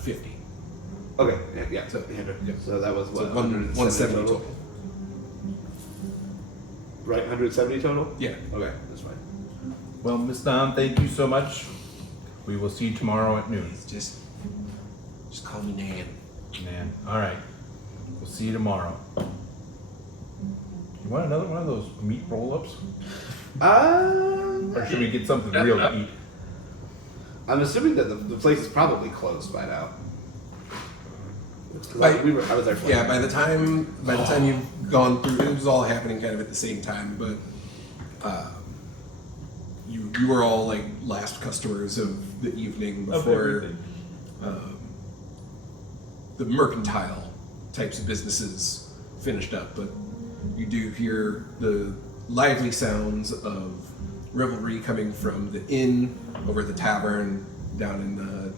50. Okay, yeah. So, yeah. So that was So what? 170 total. Right, 170 total? Yeah. Okay, that's fine. Well, Miss Dom, thank you so much. We will see you tomorrow at noon. Just call me Nan. Man, all right. We'll see you tomorrow. You want another one of those meat roll-ups? Or should we get something real to eat? I'm assuming that the place is probably closed by now. By- I was there for Yeah, by the time you've gone through, it was all happening kind of at the same time, but you were all like last customers of the evening Of before everything. the mercantile types of businesses finished up. But you do hear the lively sounds of revelry coming from the inn over at the tavern down in the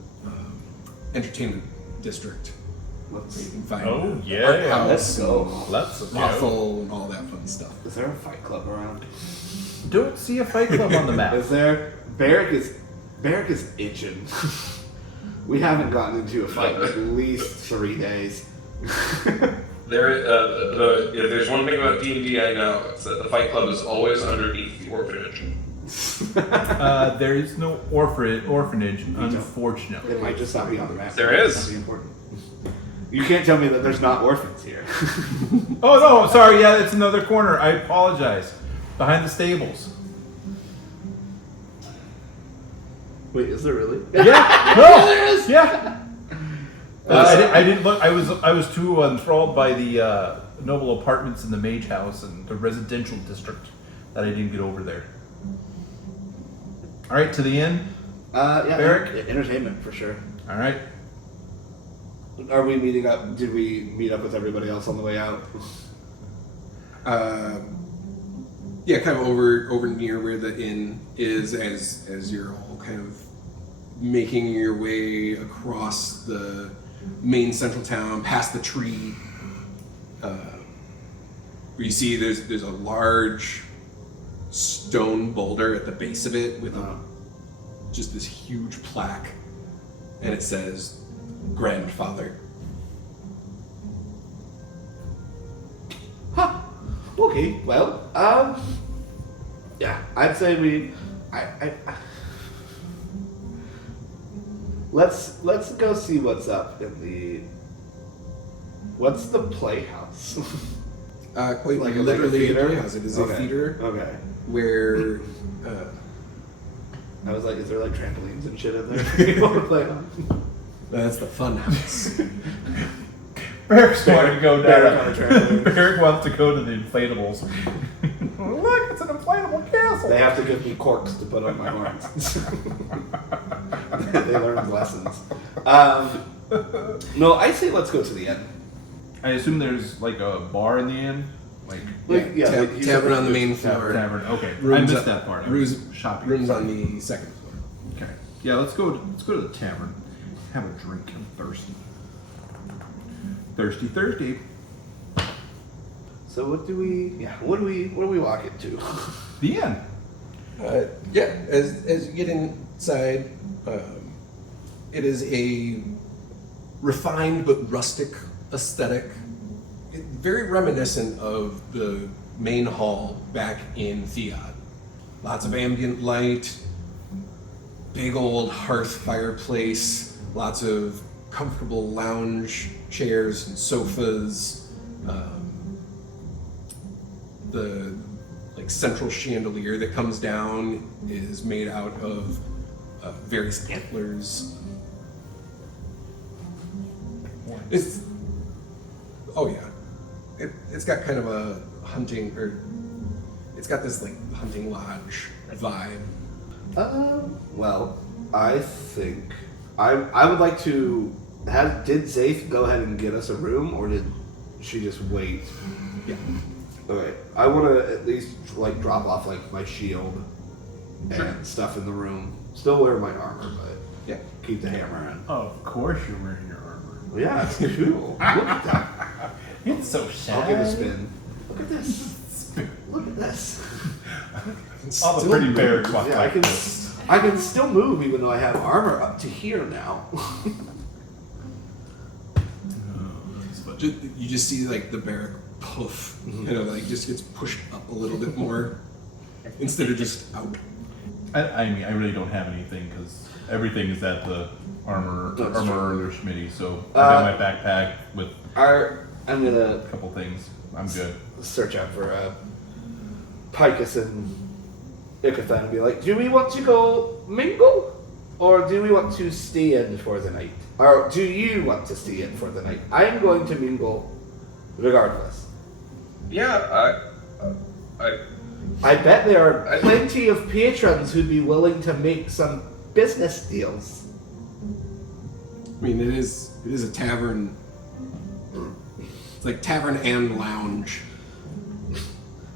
entertainment district. Where Let's, you can find Oh, yeah. art house, let's go. Let's go. brothel, and all that fun stuff. Is there a fight club around? Don't see a fight club on the map. Is there? Barrack is itching. We haven't gotten into a fight in at least 3 days. If there's one thing about D&D I know, it's that the Fight Club is always underneath the orphanage. There is no orphanage, unfortunately. It might just not be on the map. There It might is. not be important. You can't tell me that there's not orphans here. Oh no, sorry. Yeah, it's another corner. I apologize. Behind the stables. Wait, is there really? Yeah. No. There is. Yeah. I didn't look. I was too enthralled by the noble apartments in the Mage House and the residential district that I didn't get over there. All right, to the inn. Yeah, Barrack? entertainment for sure. All right. Are we meeting up? Did we meet up with everybody else on the way out? Yeah, kind of over near where the inn is, as you're all kind of making your way across the main central town, past the tree. Where you see there's a large stone boulder at the base of it with just this huge plaque, and it says "Grandfather." Huh. Okay. Well, yeah, I'd say let's go see what's up in the. What's the playhouse? Quite Like a literally theater? a playhouse. It is a Okay. theater Okay. where I was like, is there like trampolines and shit in there you want to play on? that's the fun house. Barrack's going to go Barrack down. on a trampoline. Barrack wants to go to the inflatables. Look, it's an inflatable castle. They have to give me corks to put on my horns. They learned lessons. No, I say let's go to the end. I assume there's like a bar in the inn, like He said Tavern on the main tavern. floor. Tavern. Okay, I Rooms missed up- that part. I Rooms, was shopping. rooms on the second floor. Okay. Yeah, let's go to the tavern. Have a drink. I'm thirsty. Thirsty. So what do we walk into? The inn. Yeah, as you get inside, it is a refined but rustic aesthetic. Very reminiscent of the main hall back in Fiat. Lots of ambient light, big old hearth fireplace, lots of comfortable lounge chairs and sofas. The central chandelier that comes down is made out of various antlers. It's it's got kind of a hunting, or it's got this like hunting lodge vibe. Well, I think I would like to did Zaith go ahead and get us a room, or did she just wait? Yeah. Okay, I want to at least like drop off like my shield and stuff in the room. Still wear my armor, but Yeah. keep the hammer in. Of course you're wearing your armor. Yeah, it's cool. Look at that. It's so I'll give it a spin. Look at this. Look at this. All the Still pretty move. barracks walk Yeah, like this. I can still move even though I have armor up to here now. You just see like the barrack poof, kind of like just gets pushed up a little bit more instead of just out. I mean, I really don't have anything because everything is at the armor That's or true. Schmitty. So I got my backpack with I'm gonna a couple things. I'm good. search out for Picus and Ichathan and be like, do we want to go mingle? Or do we want to stay in for the night? Or do you want to stay in for the night? I'm going to mingle regardless. Yeah, I bet there are plenty of patrons who'd be willing to make some business deals. I mean, it is a tavern. It's like tavern and lounge.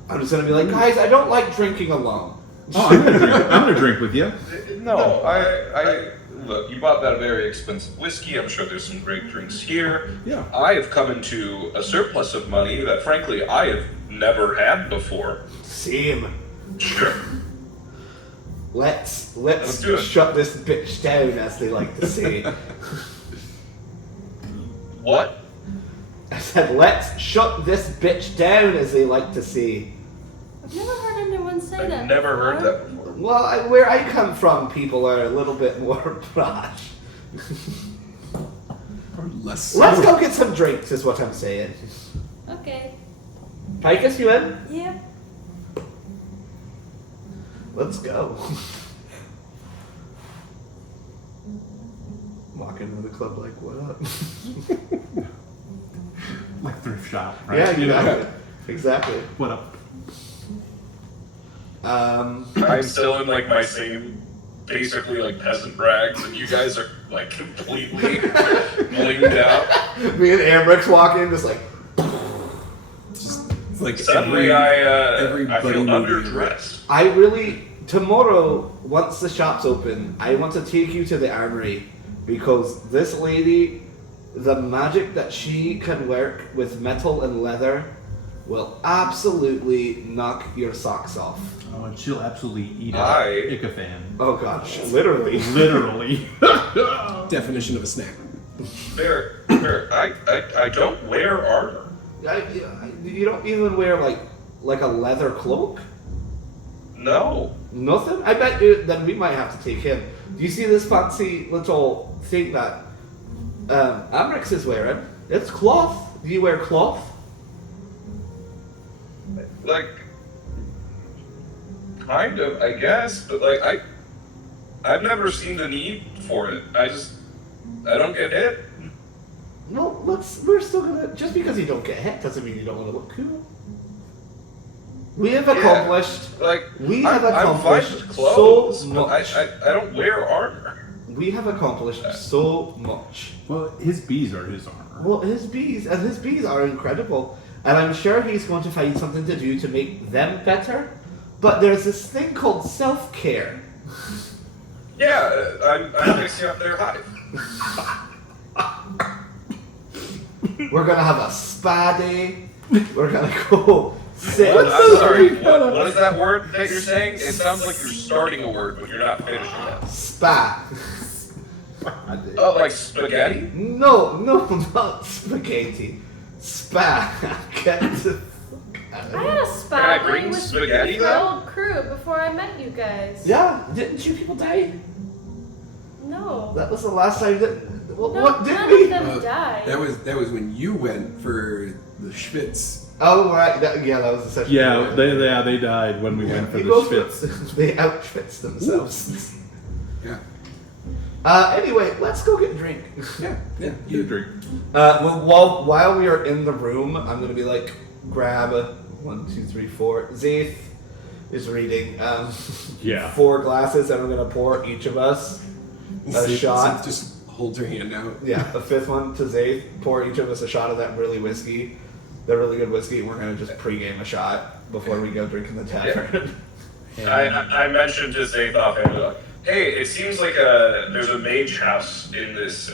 I'm just gonna be like, guys, I don't like drinking alone. Oh, I'm gonna drink with you. no, look, you bought that very expensive whiskey. I'm sure there's some great drinks here. Yeah. I have come into a surplus of money that, frankly, I have never had before. Same. Sure. Let's do it. shut this bitch down, as they like to say. What? I said, let's shut this bitch down, as they like to say. I've never heard anyone say that. I've never heard before. that before. Well, where I come from, people are a little bit more brash. Or less. Let's go get some drinks, is what I'm saying. Okay. Picus, you in? Yep. Let's go. Walk into the club like, what up? Like thrift shop, right? Yeah, You know? exactly. What up? I'm still in like my same, basically like peasant rags, and you guys are like completely blinged out. Me and Ambrix walk in, just like, It's like Suddenly, I feel buddy movie. underdressed. I really, tomorrow, once the shop's open, I want to take you to the armory, because this lady, the magic that she can work with metal and leather will absolutely knock your socks off. Oh, and she'll absolutely eat I- a Icofan. Oh gosh, literally. Literally. Definition of a snack. Fair. I don't wear armor. You don't even wear like a leather cloak? No. Nothing? I bet you then we might have to take him. Do you see this fancy little thing that Amrix is wearing? It's cloth. Do you wear cloth? Like, kind of, I guess, but like I've never seen the need for it. I don't get hit. No, we're still gonna, just because you don't get hit doesn't mean you don't want to look cool. We have accomplished, Like, we have I'm fine accomplished with clothes, so but much. I don't wear armor. We have accomplished so much. Well, his bees are his armor. Well, his bees are incredible. And I'm sure he's going to find something to do to make them better. But there's this thing called self-care. Yeah, I'm fixing up their hive. We're gonna have a spa day. We're gonna go sit. I'm sorry, what is that word that you're saying? It sounds like you're starting a word, but you're not finishing it. Spa. Oh, like spaghetti? No, not spaghetti. Spa. Get the fuck out of I here. had a Can I spot bring with spaghetti, my though? old crew before I met you guys. Yeah, didn't you people die? No. That was the last time that. No, What did none we? of them died. That was when you went for the Schwitz. Oh right, that was the session. Yeah, they died when we went for the People- Spitz. They outschwitz themselves. Yeah. Anyway, let's go get a drink. Yeah. You drink. While we are in the room, I'm gonna be like, grab 1, 2, 3, 4. Zaith is reading Yeah. 4 glasses, and I'm gonna pour each of us a shot. Just holds her hand out. Yeah, a 5th one to Zaith. Pour each of us a shot of that really whiskey, the really good whiskey. And we're gonna just pregame a shot before we go drink in the tavern. I mentioned to Zaith offhand, like, hey, it seems like there's a mage house in this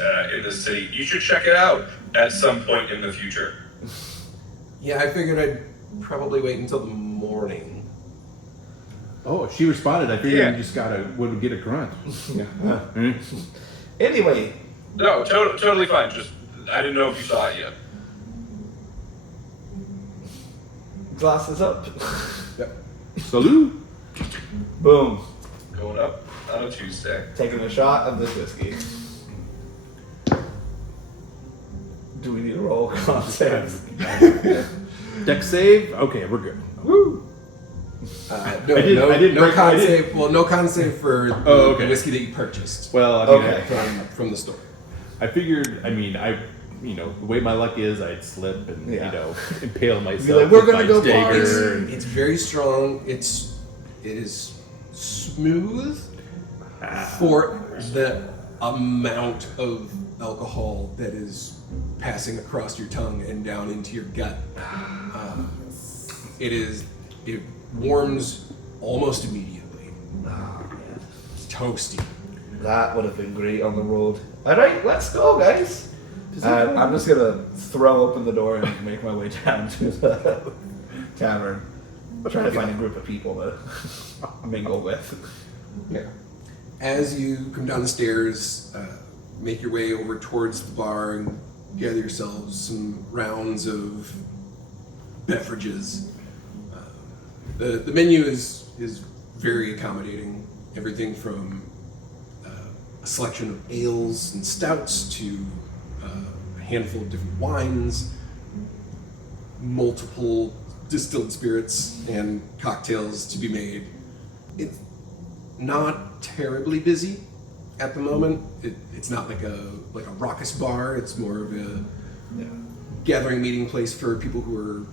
city. You should check it out at some point in the future. Yeah, I figured I'd probably wait until the morning. Oh, she responded. I figured Yeah. you just would get a grunt. Yeah. Hmm? Anyway, No, totally fine. Just I didn't know if you saw it yet. glasses up. Yep. Salute. Boom. Going up on a Tuesday. Taking a shot of this whiskey. Do we need to roll context? Deck save. Okay, we're good. Woo. No, I didn't no break- con I didn't- save. Well, no con save for the Oh, okay. whiskey that you purchased Well, I mean, Okay. from the store. I figured. I mean, the way my luck is, I'd slip and Yeah. impale myself. Be like, "We're with gonna my go dagger." and- It's very strong. It is smooth for the amount of alcohol that is passing across your tongue and down into your gut. It warms almost immediately. It's toasty. That would have been great on the road. Alright, let's go, guys. I'm just gonna throw open the door and make my way down to the tavern. Trying to find a group of people to mingle with. Yeah. As you come down the stairs, make your way over towards the bar and gather yourselves some rounds of beverages. The menu is very accommodating. Everything from a selection of ales and stouts to a handful of different wines, multiple distilled spirits and cocktails to be made. It's not terribly busy at the moment. It's not like a raucous bar. It's more of a gathering meeting place for people who are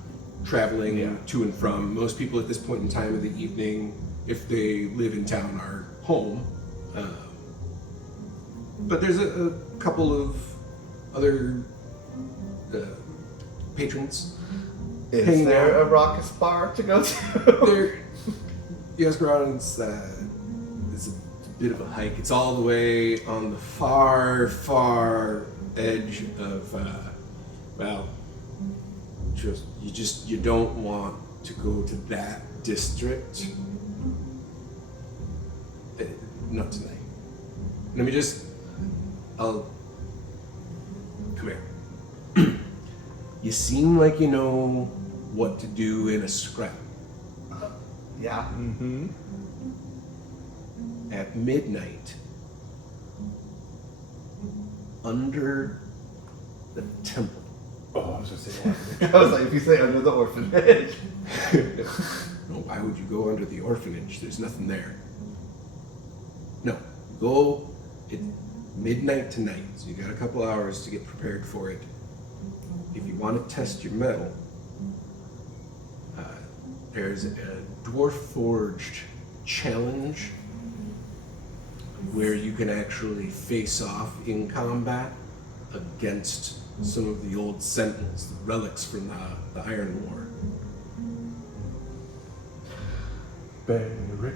traveling to and from. Most people at this point in time of the evening, if they live in town, are home. But there's a couple of other patrons. Is hanging there out. a raucous bar to go to? There, yes, it's a bit of a hike. It's all the way on the far edge of, you don't want to go to that district. Not tonight. Come here. You seem like you know what to do in a scrap. Yeah. Mm-hmm. At midnight, under the temple. Oh, I was gonna say that. I was like, if you say under the orphanage. No, why would you go under the orphanage? There's nothing there. No, go at midnight tonight. So you got a couple hours to get prepared for it. If you want to test your metal, there's a dwarf forged challenge where you can actually face off in combat against some of the old sentinels, the relics from the Iron War. Barrick.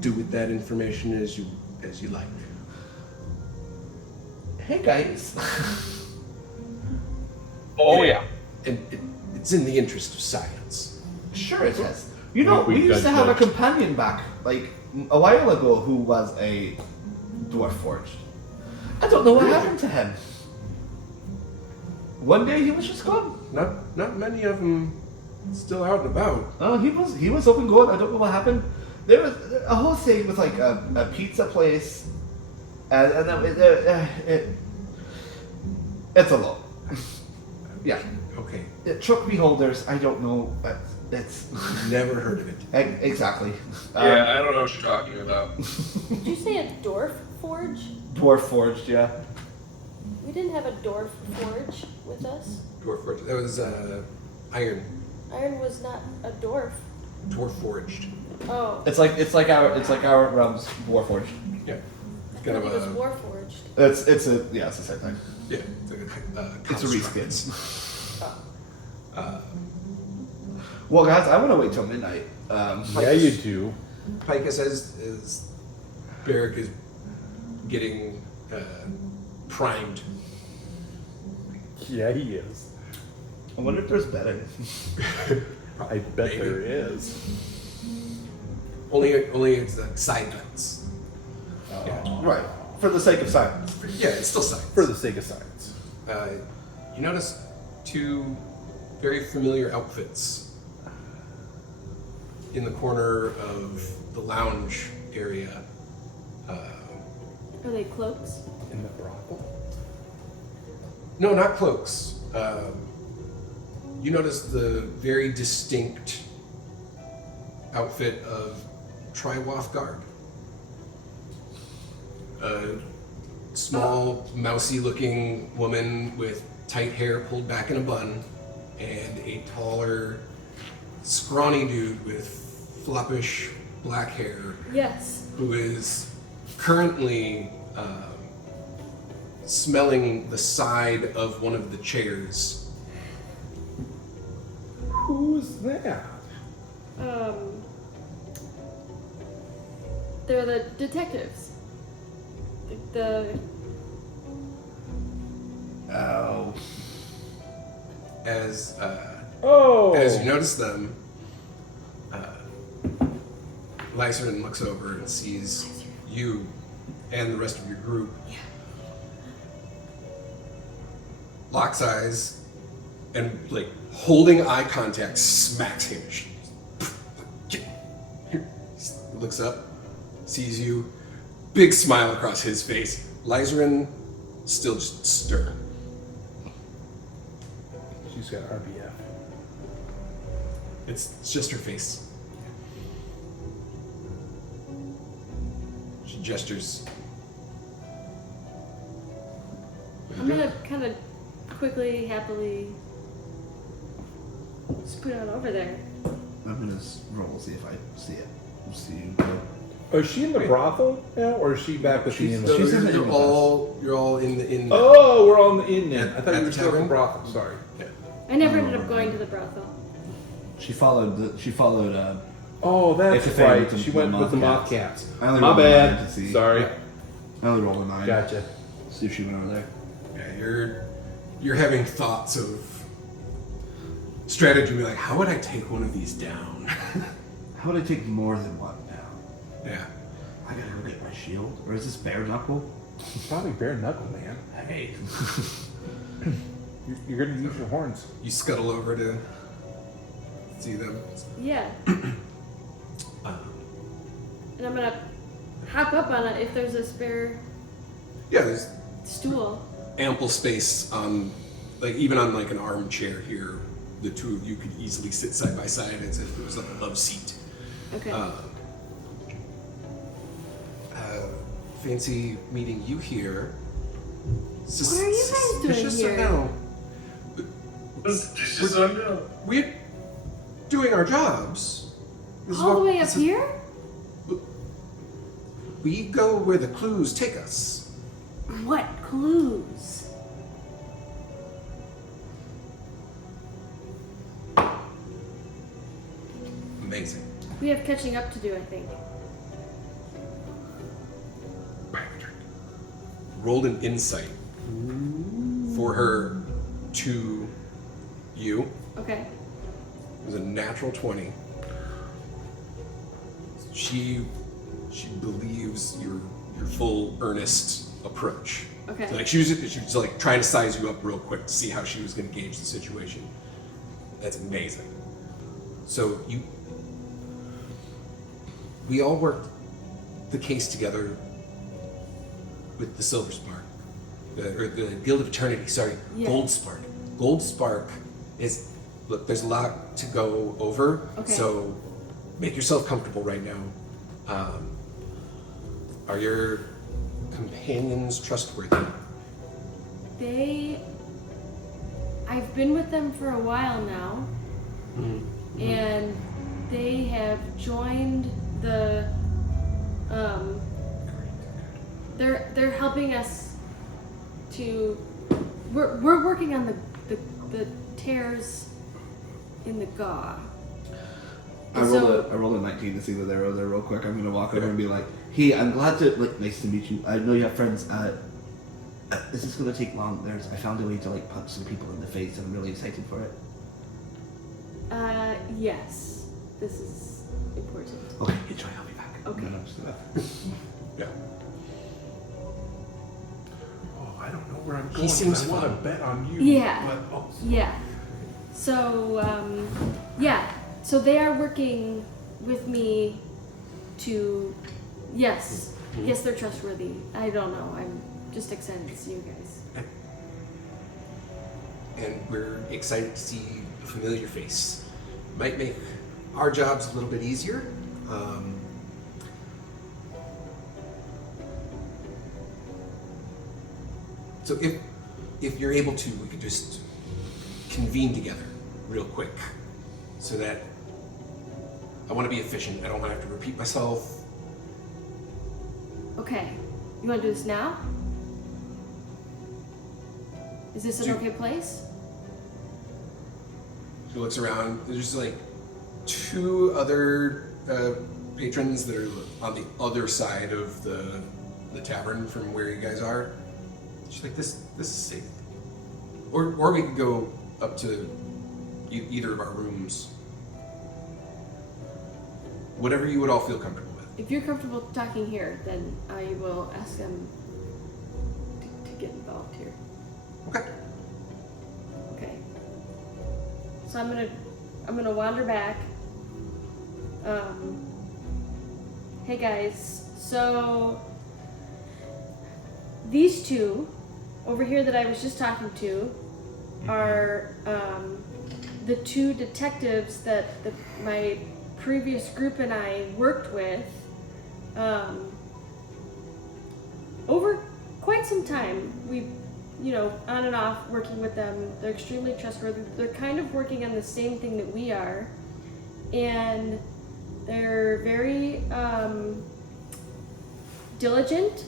Do with that information as you like. Hey guys. Oh yeah. And it's in the interest of science. Sure it is. You know, We we used to have a judged. companion back, like, a while ago who was a dwarf forged. I don't know what happened to him. One day he was just gone. Not many of them still out and about. Oh, he was up and going. I don't know what happened. There was a whole thing with like a pizza place, and then it's a lot. Yeah, Okay, truck beholders. I don't know. It's never heard of it. exactly. Yeah, I don't know what you're talking about. Did you say a dwarf forge? Dwarf forged. Yeah. We didn't have a dwarf forge with us. Dwarf forged. That was iron. Iron was not a dwarf. Dwarf forged. Oh. It's like our realm's dwarf forged. Yeah. I Kind thought of it was a war forged. It's the same thing. yeah. It's like a It's a construct. reskin. Oh. Well, guys, I want to wait till midnight. Yeah, you do. Picus, as Barrick is getting primed. Yeah, he is. I wonder if there's bedding. I bet there is. Only it's like side bets. Yeah. Right. For the sake of science. Yeah, it's still science. For the sake of science. You notice two very familiar outfits in the corner of the lounge area. Are they cloaks? In the brothel? No, not cloaks. You notice the very distinct outfit of Triwath Guard. A small, mousy-looking woman with tight hair pulled back in a bun, and a taller, scrawny dude with floppish black hair Yes. who is currently smelling the side of one of the chairs. Who's that? they're the detectives. The Oh. As Oh. as you notice them, Lyserin looks over and sees you and the rest of your group. Yeah. Locks eyes and, like, holding eye contact, smacks him. Looks up, sees you, big smile across his face. Lyserin still just stern. She's got RBF. It's just her face. She gestures. I'm gonna kind of quickly, happily scoot on over there. I'm gonna roll, see if I see it. We'll see you. Oh, is she in the brothel now, or is she back with the She's, inn? no, She's in the you're inn with all in the inn. Oh, we're on the inn then. I thought At you were the still at the tavern? brothel. Sorry. Yeah. I never ended up going to the brothel. She followed. Oh, that's If the right. fairy She with went the with the moth moth cats. I only My rolled a 9 bad. to see. Sorry. I only rolled a 9. Gotcha. See if she went over there. Yeah, you're having thoughts of strategy. Like, how would I take one of these down? How would I take more than one now? Yeah. I gotta go get my shield. Or is this bare knuckle? It's probably bare knuckle, man. Hey. You're gonna use your horns. You scuttle over to see them. Yeah. Um, And I'm gonna hop up on it if there's a spare yeah, there's stool. ample space on, like, even on, like, an armchair here. The two of you could easily sit side by side as if it was like a love seat. Okay. Fancy meeting you here. What are you guys doing Suspicious here? or no? Suspicious or no? We're doing our jobs. This is All the what- way up this is- here? We go where the clues take us. What clues? Amazing. We have catching up to do, I think. Rolled an insight for her to you. Okay. It was a natural 20. She believes your full earnest approach. Okay. So, like, she was like trying to size you up real quick to see how she was going to gauge the situation. That's amazing. So we all worked the case together with the Silver Spark, or the Guild of Eternity. Sorry, Yeah. Gold Spark. Gold Spark is, look. There's a lot to go over. Okay. So make yourself comfortable right now. Are your companions trustworthy? I've been with them for a while now, and they have joined the, they're helping us to, we're working on the tears in the gaw. I rolled a 19 to see that they're over there real quick. I'm gonna walk over and be like, "Hey, I'm glad to nice to meet you. I know you have friends. Is this gonna take long? I found a way to punch some people in the face, and I'm really excited for it." Yes, this is important. Okay, enjoy. I'll be back. Okay. No, just, Yeah. Oh, I don't know where I'm He going. seems I want to fun. bet on you. Yeah. But, oh, Yeah. So, so they are working with me to, yes, they're trustworthy. I don't know. I'm just excited to see you guys. And we're excited to see a familiar face. Might make our jobs a little bit easier. So if you're able to, we could just convene together real quick, so that I want to be efficient. I don't want to have to repeat myself. Okay. You want to do this now? Is this an Do- okay place? She looks around. There's just like two other patrons that are on the other side of the tavern from where you guys are. She's like, this is safe. Or we could go up to either of our rooms. Whatever you would all feel comfortable with. If you're comfortable talking here, then I will ask them to get involved here. Okay. Okay. So I'm gonna wander back. Hey guys, so these two over here that I was just talking to are the two detectives that my previous group and I worked with over quite some time. We, on and off working with them. They're extremely trustworthy. They're kind of working on the same thing that we are, and they're very diligent,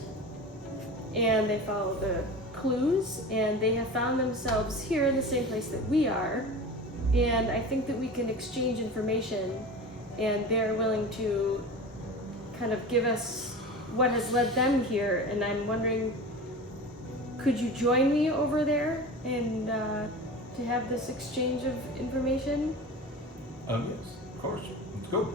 and they follow the clues, and they have found themselves here in the same place that we are, and I think that we can exchange information, and they're willing to kind of give us what has led them here, and I'm wondering, could you join me over there and to have this exchange of information? Yes, of course. Let's go.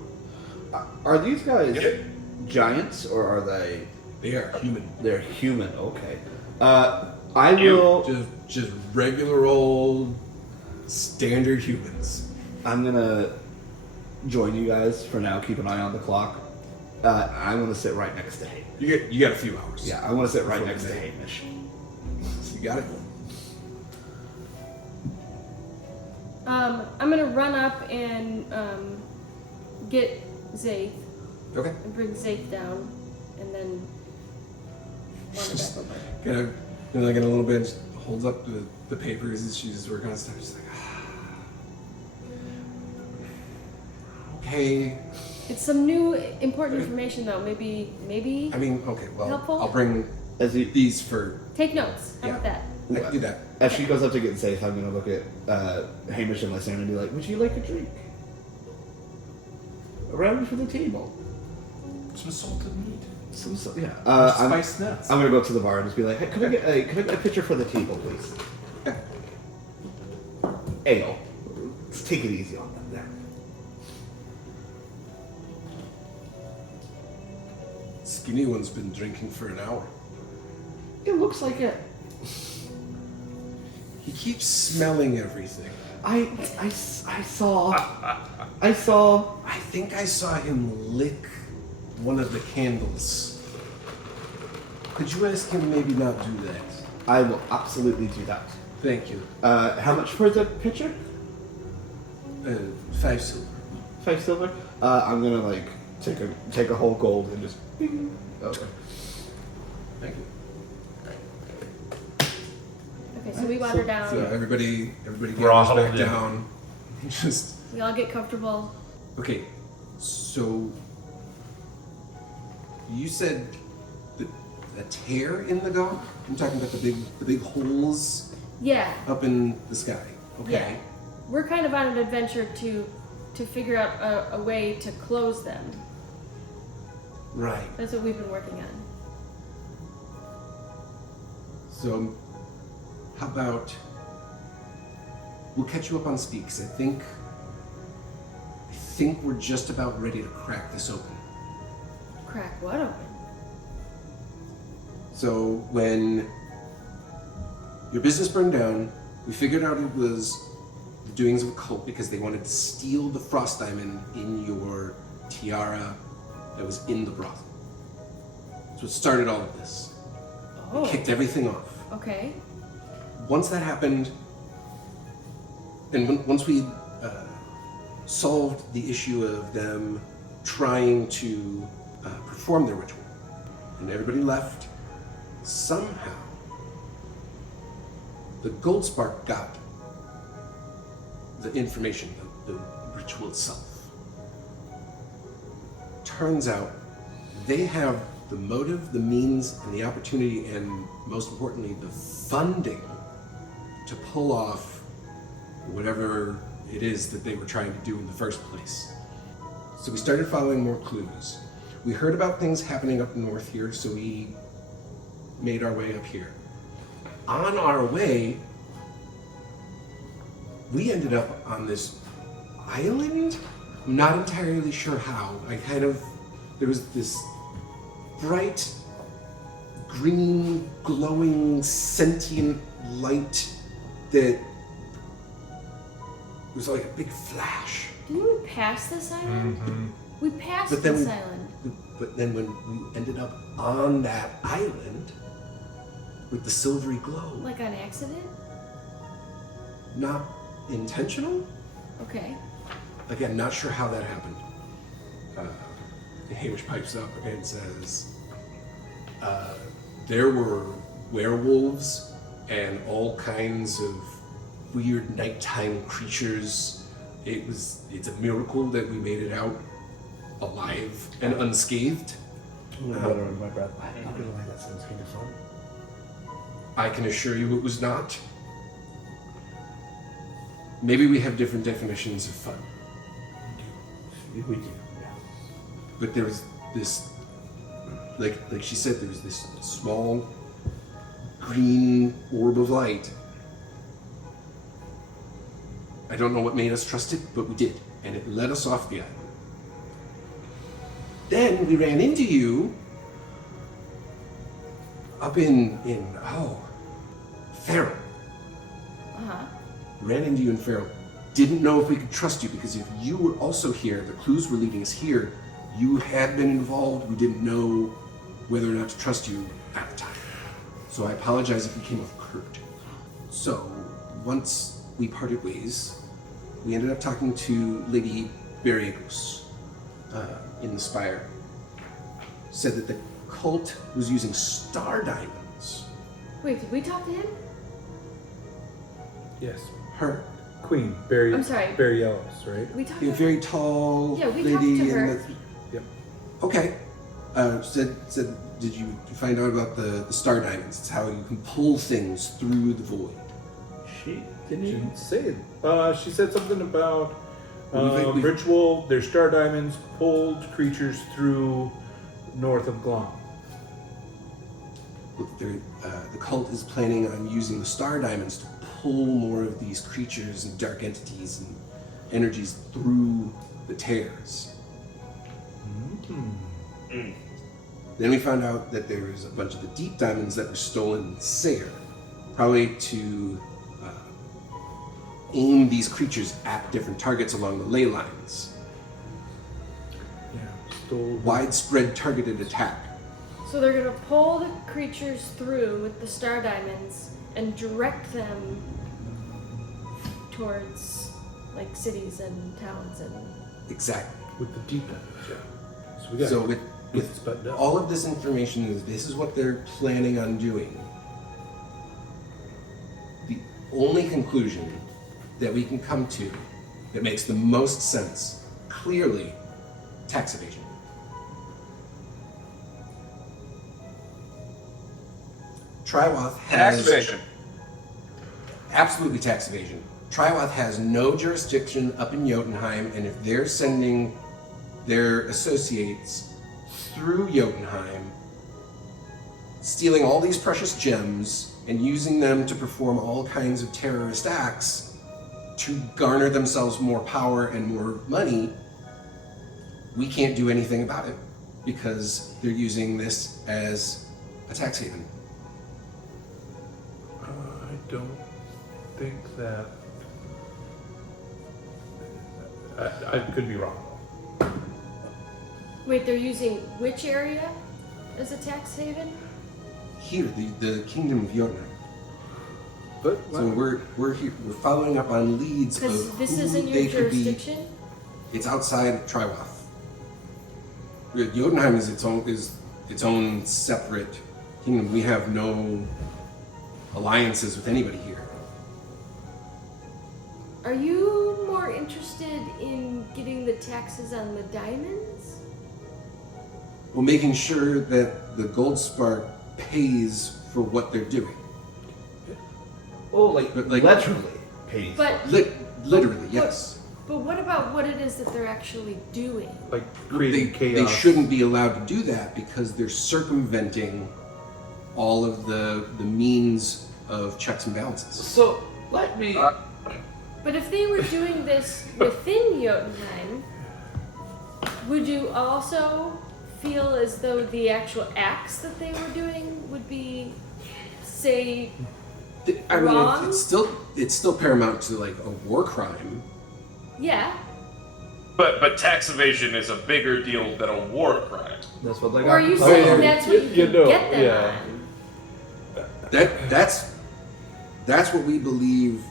Are these guys Yep. giants or are they? They are human. They're human. Okay. I will. Just regular old standard humans. I'm gonna join you guys for now. Keep an eye on the clock. I'm gonna sit right next to Hamish. You got a few hours. Yeah, I want to sit right Before next to midnight. Hamish. You got it. I'm gonna run up and get Zaith Okay. and bring Zaith down, and then wander back over. Kind of, like in a little bit, holds up the papers as she's working on stuff. She's like, okay. It's some new important information though. Maybe I mean, okay. Well, Helpful? I'll bring As he, these for. take notes. How about that? I can do that. as she goes up to get safe, I'm gonna look at Hamish and Lysander and be like, "Would you like a drink? Around for the table." Some salted meat. Yeah. Spiced nuts. I'm gonna go up to the bar and just be like, "Hey, could I get a picture for the table, please?" Ale. Let's take it easy on them there. Skinny one's been drinking for an hour. It looks like it. He keeps smelling everything. I saw. I think I saw him lick one of the candles. Could you ask him maybe not do that? I will absolutely do that. Thank you. How much for the picture? 5 silver. 5 silver. I'm gonna take a whole gold and just. Bing. Okay. Thank you. Okay, so we wander down. So everybody We're all gathers back huddled in. down. Just We all get comfortable. okay. So you said a tear in the dock. I'm talking about the big holes Yeah. up in the sky. Okay. Yeah. We're kind of on an adventure to figure out a way to close them. Right. That's what we've been working on. So how about we'll catch you up on speed, 'cause I think we're just about ready to crack this open. Crack what open? So when your business burned down, we figured out it was the doings of a cult because they wanted to steal the frost diamond in your tiara that was in the brothel. So it started all of this. Oh. It kicked everything off. Okay. Once that happened, and once we solved the issue of them trying to perform their ritual, and everybody left, somehow the Goldspark got the information, the ritual itself. Turns out they have the motive, the means, and the opportunity, and most importantly, the funding to pull off whatever it is that they were trying to do in the first place. So we started following more clues. We heard about things happening up north here, so we made our way up here. On our way, we ended up on this island. I'm not entirely sure how. There was this bright, green, glowing, sentient light that was like a big flash. Didn't we pass this island? We passed But then this we- island. But then when we ended up on that island with the silvery glow, Like on accident? not intentional? Okay. Again, not sure how that happened. Hamish pipes up and says, there were werewolves and all kinds of weird nighttime creatures. It's a miracle that we made it out alive and unscathed. A little better under my breath. I'm not gonna lie, that sounds kind of fun. I can assure you it was not. Maybe we have different definitions of fun. We do, yeah. But there was this, like she said, there was this small green orb of light. I don't know what made us trust it, but we did, and it led us off the island. Then we ran into you up in Farrell. Uh-huh. Ran into you in Farrell. Didn't know if we could trust you because if you were also here, the clues were leading us here. You had been involved. We didn't know whether or not to trust you at the time. So I apologize if we came off curt. So once we parted ways, we ended up talking to Lady Barbershop in the Spire. Said that the cult was using star diamonds. Wait, did we talk to him? Yes. Her, Queen, Barry. I'm sorry. Barry Ellis, right? We talked the to very tall Yeah, we lady talked to in her. the. Yep. Okay. Said, did you find out about the star diamonds? It's how you can pull things through the void. She She didn't. didn't say it. She said something about We've- ritual. Their star diamonds pulled creatures through north of Glom. The cult is planning on using the star diamonds to pull more of these creatures and dark entities and energies through the tears. Then we found out that there was a bunch of the deep diamonds that were stolen in Sayre, probably to aim these creatures at different targets along the ley lines. Yeah. Stole. Widespread targeted attack. So they're gonna pull the creatures through with the star diamonds and direct them towards like cities and towns and Exactly. With the deep diamonds, yeah. So we got So it. with It's buttoned up. all of this information, this is what they're planning on doing. The only conclusion that we can come to that makes the most sense, clearly, tax evasion. Triwath has Tax evasion. absolutely tax evasion. Triwath has no jurisdiction up in Jotunheim, and if they're sending their associates through Jotunheim, stealing all these precious gems and using them to perform all kinds of terrorist acts to garner themselves more power and more money, we can't do anything about it because they're using this as a tax haven. I don't think that. I could be wrong. wait, they're using which area as a tax haven? Here, the kingdom of Jotunheim. But So we're here. We're following up on leads Because of this who isn't they your could be. jurisdiction. It's outside of Triwath. Jotunheim is its own separate kingdom. We have no alliances with anybody here. Are you more interested in getting the taxes on the diamonds? Well, making sure that the Goldspark pays for what they're doing. Oh, like, But, like- literally pays. But Literally, yes. But what about what it is that they're actually doing? Like creating chaos. They shouldn't be allowed to do that because they're circumventing all of the means of checks and balances. So let me. But if they were doing this within Jotunheim, would you also feel as though the actual acts that they were doing would be, say, I mean, wrong? it's still paramount to like a war crime. Yeah. But tax evasion is a bigger deal than a war crime. That's what they got. Or are you Oh, saying yeah. that's what you can get them yeah. on? That's what we believe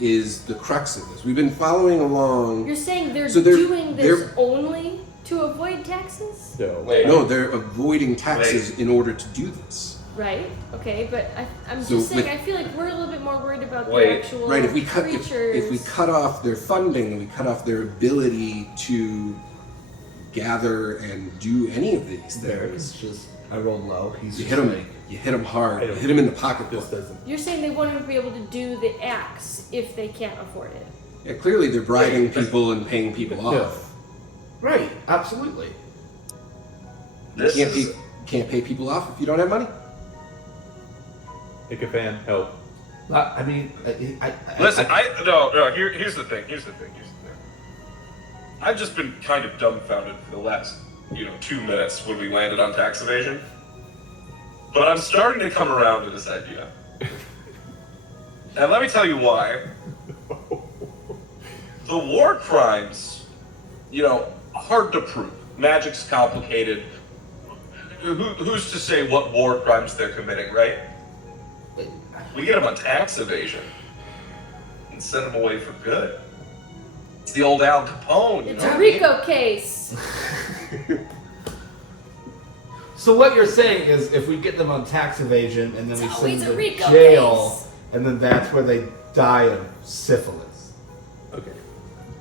is the crux of this. We've been following along. You're saying they're So doing this they're- only to avoid taxes? No. Wait. No, they're avoiding taxes in order to do this. Right. Okay, but I'm So just saying with- I feel like we're a little bit more worried about the Wait. actual Right, if we creatures. cut off their funding and we cut off their ability to gather and do any of these There things, is just. I rolled low. He's you just hit him. like, You hit them hard. I You don't- hit them in the pocketbook. This doesn't. You're saying they won't even be able to do the acts if they can't afford it. Yeah, clearly they're bribing people and paying people off. Right. Absolutely. This You is can't pay people off if you don't have money. Pick a fan, help. I mean, listen. No. Here's the thing. I've just been kind of dumbfounded for the last 2 minutes when we landed on tax evasion, but I'm starting to come around to this idea. And let me tell you why. The war crimes, hard to prove. Magic's complicated. Who's to say what war crimes they're committing, right? We get them on tax evasion and send them away for good. It's the old Al Capone, It's know a what I mean? RICO case. So what you're saying is, if we get them on tax evasion and then we It's send always them a to RICO jail, case. and then that's where they die of syphilis. Okay.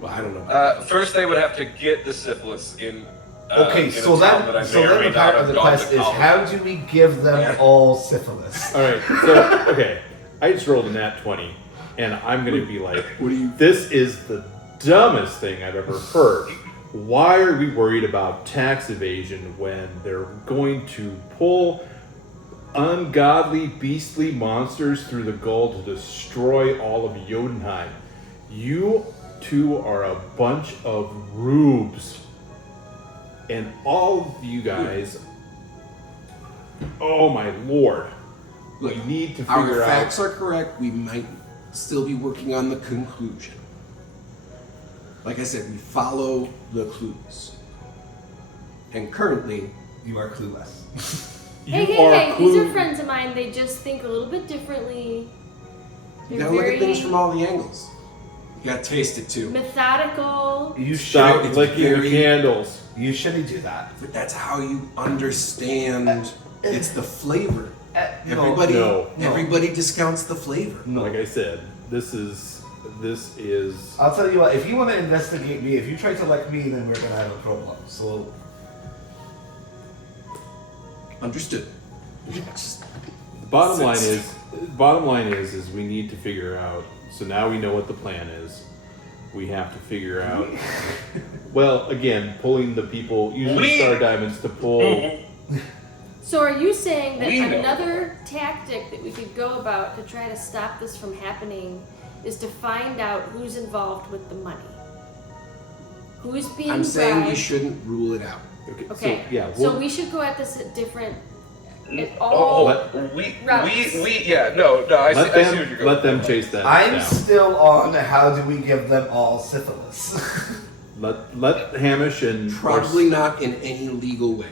Well, I don't know. First, they would have to get the syphilis in. Okay, in so a town that I so may or then may the not part have of the gone to quest is college. how do we give them Yeah. all syphilis? All right, so okay, I just rolled a nat 20, and I'm gonna be like, What do you? this is the dumbest thing I've ever heard. Why are we worried about tax evasion when they're going to pull ungodly, beastly monsters through the goal to destroy all of Jotunheim? You two are a bunch of rubes. And all of you guys, oh my lord, Look, we need to Our figure facts out. are correct. We might still be working on the conclusion. Like I said, we follow the clues. And currently, You are clueless. You Hey, are these are clued- friends of mine. They just think a little bit differently. you They're gotta look at things very from all the angles. You gotta taste it too. methodical. You Stop should. It's licking very- your candles. You shouldn't do that. But that's how you understand. It's the flavor. Everybody, No. everybody discounts the flavor. No. Like I said, this is I'll tell you what. If you want to investigate me, if you try to lick me, then we're gonna have a problem. So Understood. the bottom line is we need to figure out. So now we know what the plan is. We have to figure out. Well, again, pulling the people using We- star diamonds to pull. So are you saying that We know. another tactic that we could go about to try to stop this from happening is to find out who's involved with the money? Who's being I'm saying we bribed? shouldn't rule it out. Okay. Okay. So, yeah. So We'll, we should go at this at different. At Oh, all. we yeah, no, I see let what you're them going. let them chase that I'm down. still on. How do we give them all syphilis? Let Hamish and Probably not in any legal way.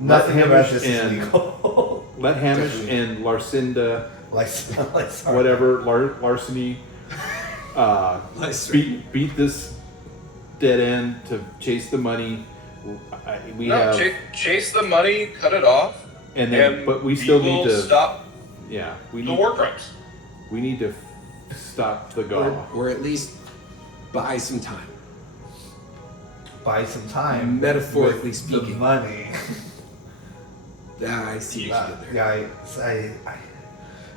Nothing Let about Hamish this is and- legal. let Hamish Definitely. and Larcinda, like sorry. whatever larceny, beat this dead end to chase the money. We No, have, chase the money, cut it off, and then, but we still need people to stop Yeah, we the need war crimes. we need to stop the gaw. Or at least buy some time. Buy some time. Metaphorically with speaking. the money. I see what you did there.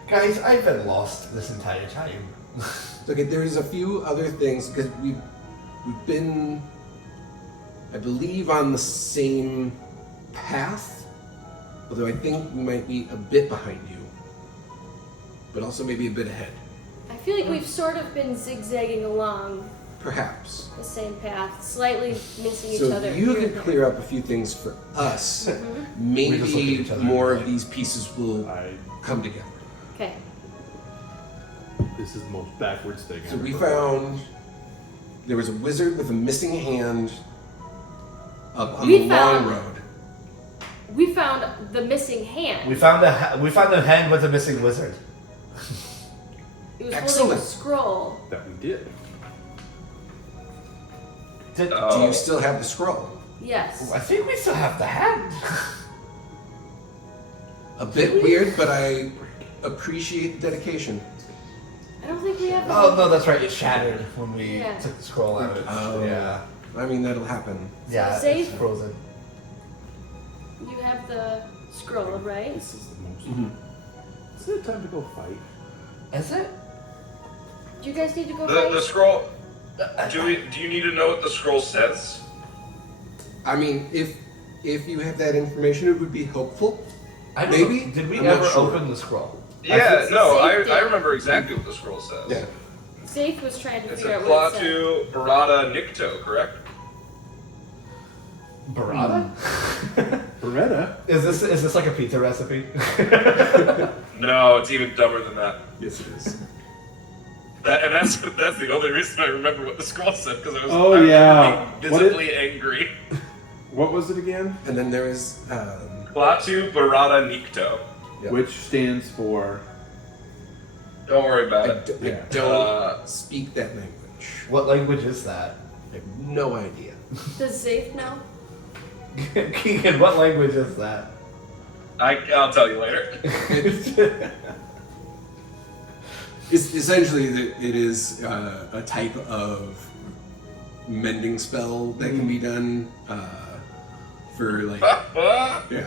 Guys, I've been lost this entire time. Okay, there's a few other things because we've been, I believe, on the same path, although I think we might be a bit behind you, but also maybe a bit ahead. I feel like we've sort of been zigzagging along Perhaps. the same path, slightly missing each So other. if you here could and there. clear up a few things for us, We just look at maybe each other more and of be these pieces will I, come together. Okay. this is the most backwards thing So I've we ever heard. found there was a wizard with a missing hand up on We the found- long road. We found the missing hand. We found a hand with a missing wizard. It was holding Excellent. a scroll. That we did. Did, Do you still have the scroll? Yes. I think we still have the hand. A bit weird, but I appreciate the dedication. I don't think we have the Oh no, that's right. It shattered when we Yeah. took the scroll out. Oh. Yeah, I mean, that'll happen. yeah, safe? it's frozen. You have the scroll, right? This is the most. Mhm. Is it time to go fight? Is it? Do you guys need to go The fight? scroll. Do you need to know what the scroll says? I mean, if you have that information, it would be helpful. I don't Maybe? know. Did we I'm not ever sure. open the scroll? Yeah, no, Safety. I remember exactly what the scroll says. Yeah. Zaith was trying to It's figure a out what it said. Klaatu Barada Nikto, correct? Burrata? Beretta? Is this like a pizza recipe? No, it's even dumber than that. Yes, it is. That's the only reason I remember what the scroll said, because I was Oh, I was yeah. being What visibly angry. What was it again? And then there is Klaatu Barada Nikto. Yep. Which stands for. Don't worry I, about it. d- I Yeah. don't speak that language. What language is that? I have no idea. Does Zaith know? Keegan, what language is that? I'll tell you later. It's essentially, it is a type of mending spell that can be done for like yeah,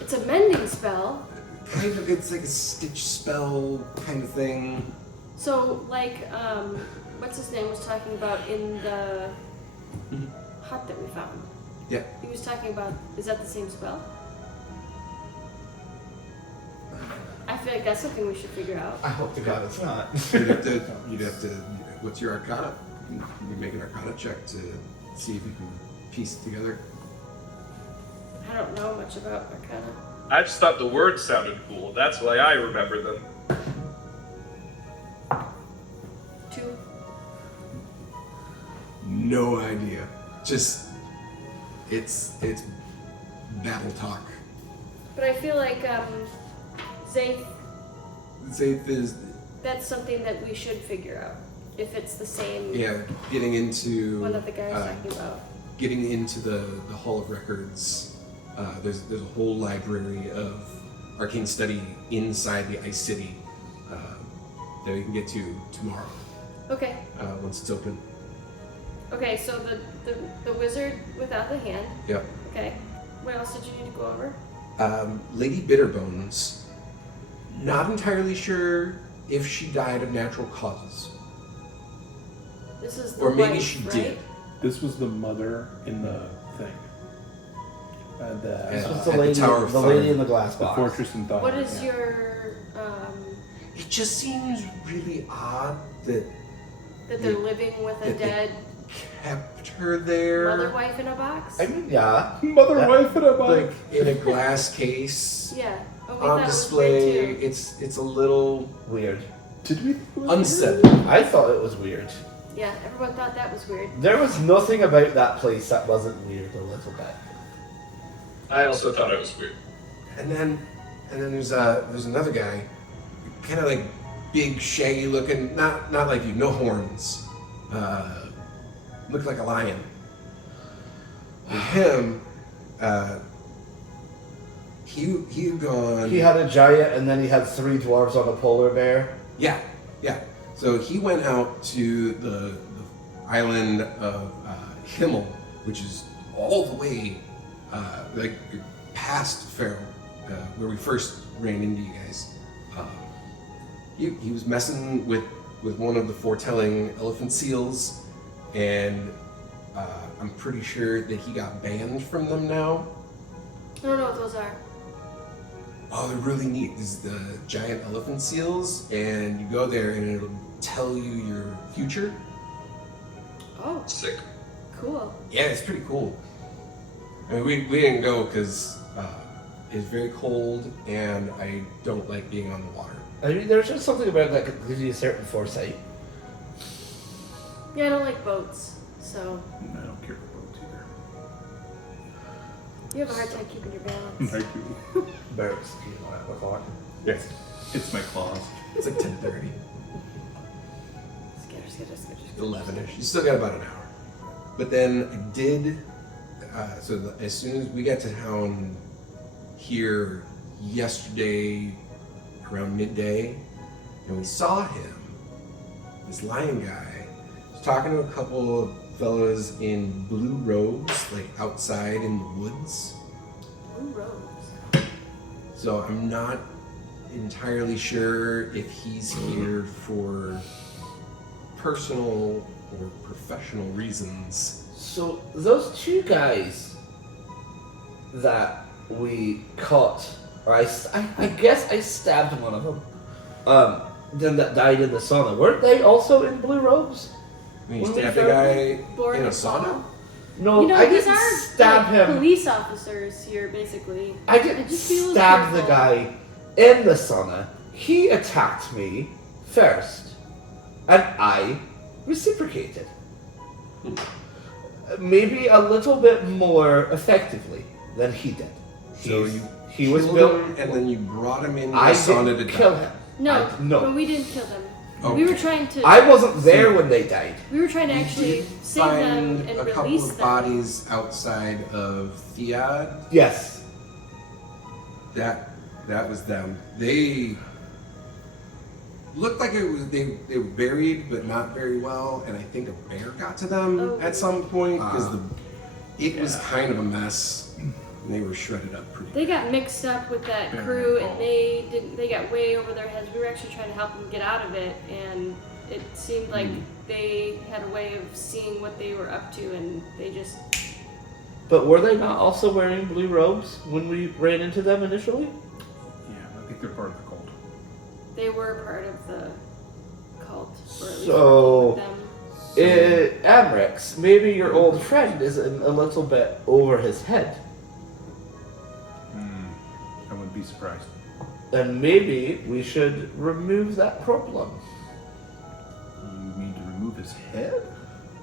It's a mending spell. kind of. It's like a stitch spell kind of thing. So, like, what's his name was talking about in the hut that we found. Yeah. He was talking about, is that the same spell? I feel like that's something we should figure out. I hope to God it's not. You'd have to. What's your Arcana? You make an Arcana check to see if you can piece it together. I don't know much about Arcana. I just thought the words sounded cool. That's why I remember them. 2. No idea. Just it's battle talk. But I feel like, Zaith, Zaith is that's something that we should figure out. If it's the same getting into one that the guy was talking about. getting into the Hall of Records. There's a whole library of arcane study inside the Ice City that we can get to tomorrow Okay. once it's open. Okay, so the wizard without the hand. Yep. Okay. What else did you need to go over? Lady Bitterbones. Not entirely sure if she died of natural causes, This is the or maybe wife, she right? did. This was the mother in the thing. This was At the the lady, Tower of the Fire. lady in the glass The box. fortress in Thailand. What is Yeah. your It just seems really odd that that they're living with a That they- dead kept her there, mother wife in a box? I mean, yeah. Mother Yeah. wife in a box. like in a glass case Yeah. Oh, we on thought it was display. weird too. It's a little Weird. Did we? unsettling. I thought it was weird. Yeah, everyone thought that was weird. There was nothing about that place that wasn't weird a little bit. I also thought it was weird. And then there's another guy, kind of like big, shaggy looking, not like you, no horns. Looked like a lion. And him, he had gone. He had a giant, and then he had 3 dwarves on a polar bear. Yeah. So he went out to the island of Himmel, which is all the way like past Pharaoh, where we first ran into you guys. He was messing with with one of the foretelling elephant seals, and I'm pretty sure that he got banned from them now. I don't know what those are. Oh, they're really neat. These are the giant elephant seals, and you go there and it'll tell you your future. Oh, Sick. cool. Yeah, it's pretty cool. I mean, we didn't go because it's very cold and I don't like being on the water. I mean, there's just something about that that gives you a certain foresight. Yeah, I don't like boats, so I don't care for boats either. you have a hard time keeping your balance. I do. Barracks, do you know that before? Yes. It's my claws. It's like 10:30, Skitter. 11ish. You still got about an hour. But then I did. As soon as we got to town here yesterday around midday, and we saw him, this lion guy, was talking to a couple of fellows in blue robes, like outside in the woods. Blue robes. So I'm not entirely sure if he's here for personal or professional reasons. So those two guys that we caught, or I guess I stabbed one of them. Then that died in the sauna. Weren't they also in blue robes? When you When we stabbed a found guy Born in a in sauna? No, You know, I these didn't are stab like, him. police officers here, basically. I didn't just feel stab the careful. guy in the sauna. He attacked me first, and I reciprocated. Maybe a little bit more effectively than he did. So He was killed built. him, and then you brought him in the I sauna didn't to kill die. him. No, no. but we didn't kill them. Okay. We were trying to. I wasn't there when they died. We were trying to We actually did save them find and a couple release of them. bodies outside of Theod. Yes. That was them. They looked like it was they were buried, but not very well. And I think a bear got to them Oh. at some point because it was Yeah. kind of a mess, and they were shredded up pretty. They got mixed up with that Yeah. crew, and they got way over their heads. We were actually trying to help them get out of it, and it seemed like they had a way of seeing what they were up to, and they just. But were they not also wearing blue robes when we ran into them initially? Yeah, I think they're part of the cult. They were part of the cult, or at least So- working with them. Amrex, maybe your old friend is a little bit over his head. I wouldn't be surprised. Then maybe we should remove that problem. You mean to remove his head?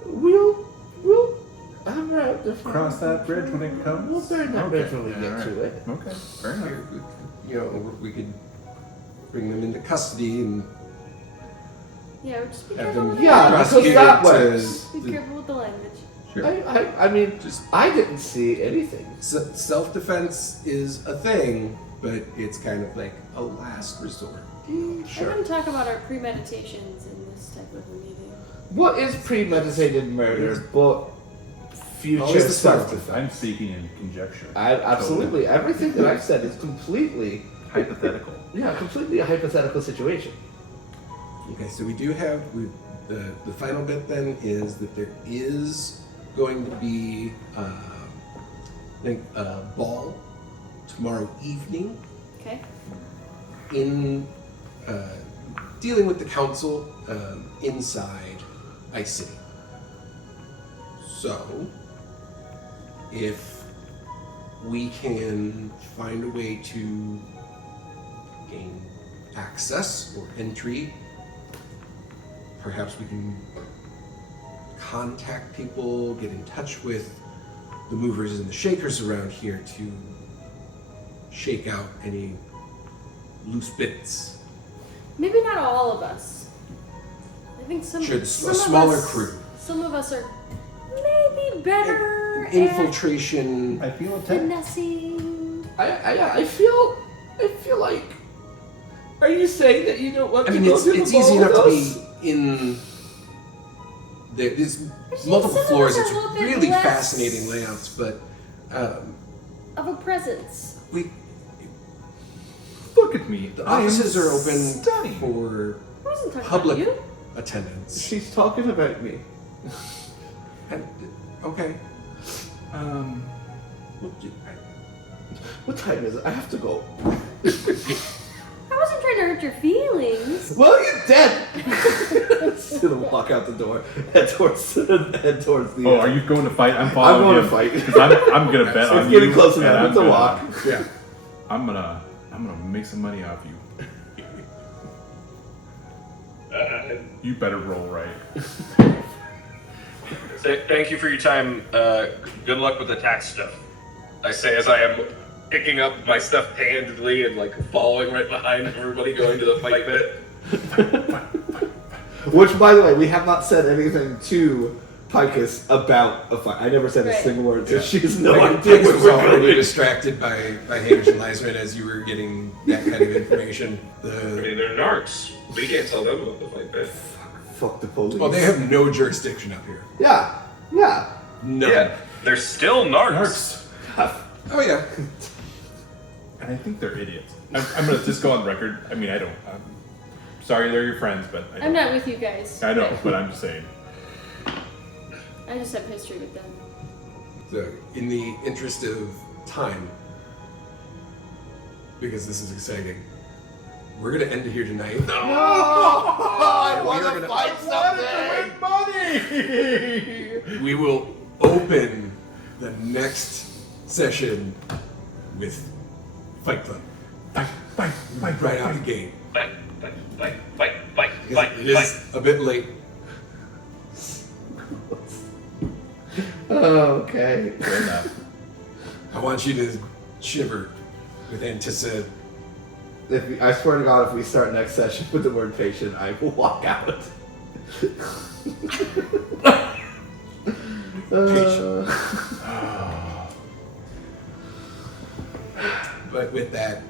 We'll Amrex, Cross that bridge when it comes? We'll burn that bridge when we Okay, get alright. to it. Okay, fair enough. You know, we could bring them into custody and Yeah, just be have careful them with Yeah, the because prosecuted that to works. Be careful with the language. Sure. I mean, Just I didn't see anything. self-defense is a thing, but it's kind of like a last resort. I wouldn't talk about our premeditations in this type of a meeting. What is premeditated murder but future Always the start. self-defense? I'm speaking in conjecture. Absolutely. Everything that I've said is completely, Hypothetical. completely a hypothetical situation. Okay, so we do have the final bit then is that there is going to be I think a ball tomorrow evening Okay. in dealing with the council inside Ice City. So if we can find a way to gain access or entry, perhaps we can contact people, get in touch with the movers and the shakers around here to shake out any loose bits. Maybe not all of us. I think some. Sure, a some of smaller us- crew. Some of us are maybe better at Infiltration. I feel attacked. finessing. I feel like. Are you saying that you don't want I to mean, go it's to the easy ball enough with to us? be in. There's Actually, multiple some of floors. us are It's a little bit really less fascinating layouts, but Of a presence. we Look at me. the I am offices are open stunning. for I wasn't talking public about you. attendance. She's talking about me. And, okay. What time is it? I have to go. I wasn't trying to hurt your feelings. Well, you're dead. Just gonna walk out the door, head towards the. Oh, are you going to fight? I'm following going him. to fight. 'Cause I'm gonna bet on It's you. getting close and enough. I'm It's a gonna- walk. Yeah. I'm gonna make some money off you. You better roll right. Thank you for your time. Good luck with the tax stuff. I say as I am picking up my stuff handedly and like following right behind everybody going to the fight pit. Which, by the way, we have not said anything to Picus about a fight. I never said a Right. single word, so she has no Like, idea Pix what was we're already doing. distracted by Hamish and Lyzman as you were getting that kind of information. I mean, they're narcs. We can't tell them about the fight pit. Fuck the police. Well, they have no jurisdiction up here. Yeah. None. Yeah, they're still narcs. Oh yeah. And I think they're idiots. I'm gonna just go on record. I mean, I'm sorry they're your friends, but I I'm don't- not with you guys. I know, but I'm just saying. I just have history with them. So, in the interest of time, because this is exciting, we're gonna end it here tonight. I We want are to gonna- fight something. We will open the next session with Fight Club. Right out the gate. Fight. Because it is a bit late. Okay. Fair enough. I want you to shiver with anticipation. I swear to God, if we start next session with the word patient, I will walk out. But with that,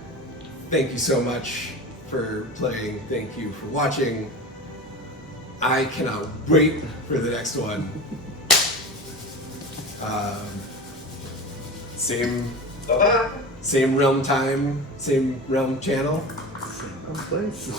thank you so much for playing. Thank you for watching. I cannot wait for the next one. Same realm time, same realm channel. Same place.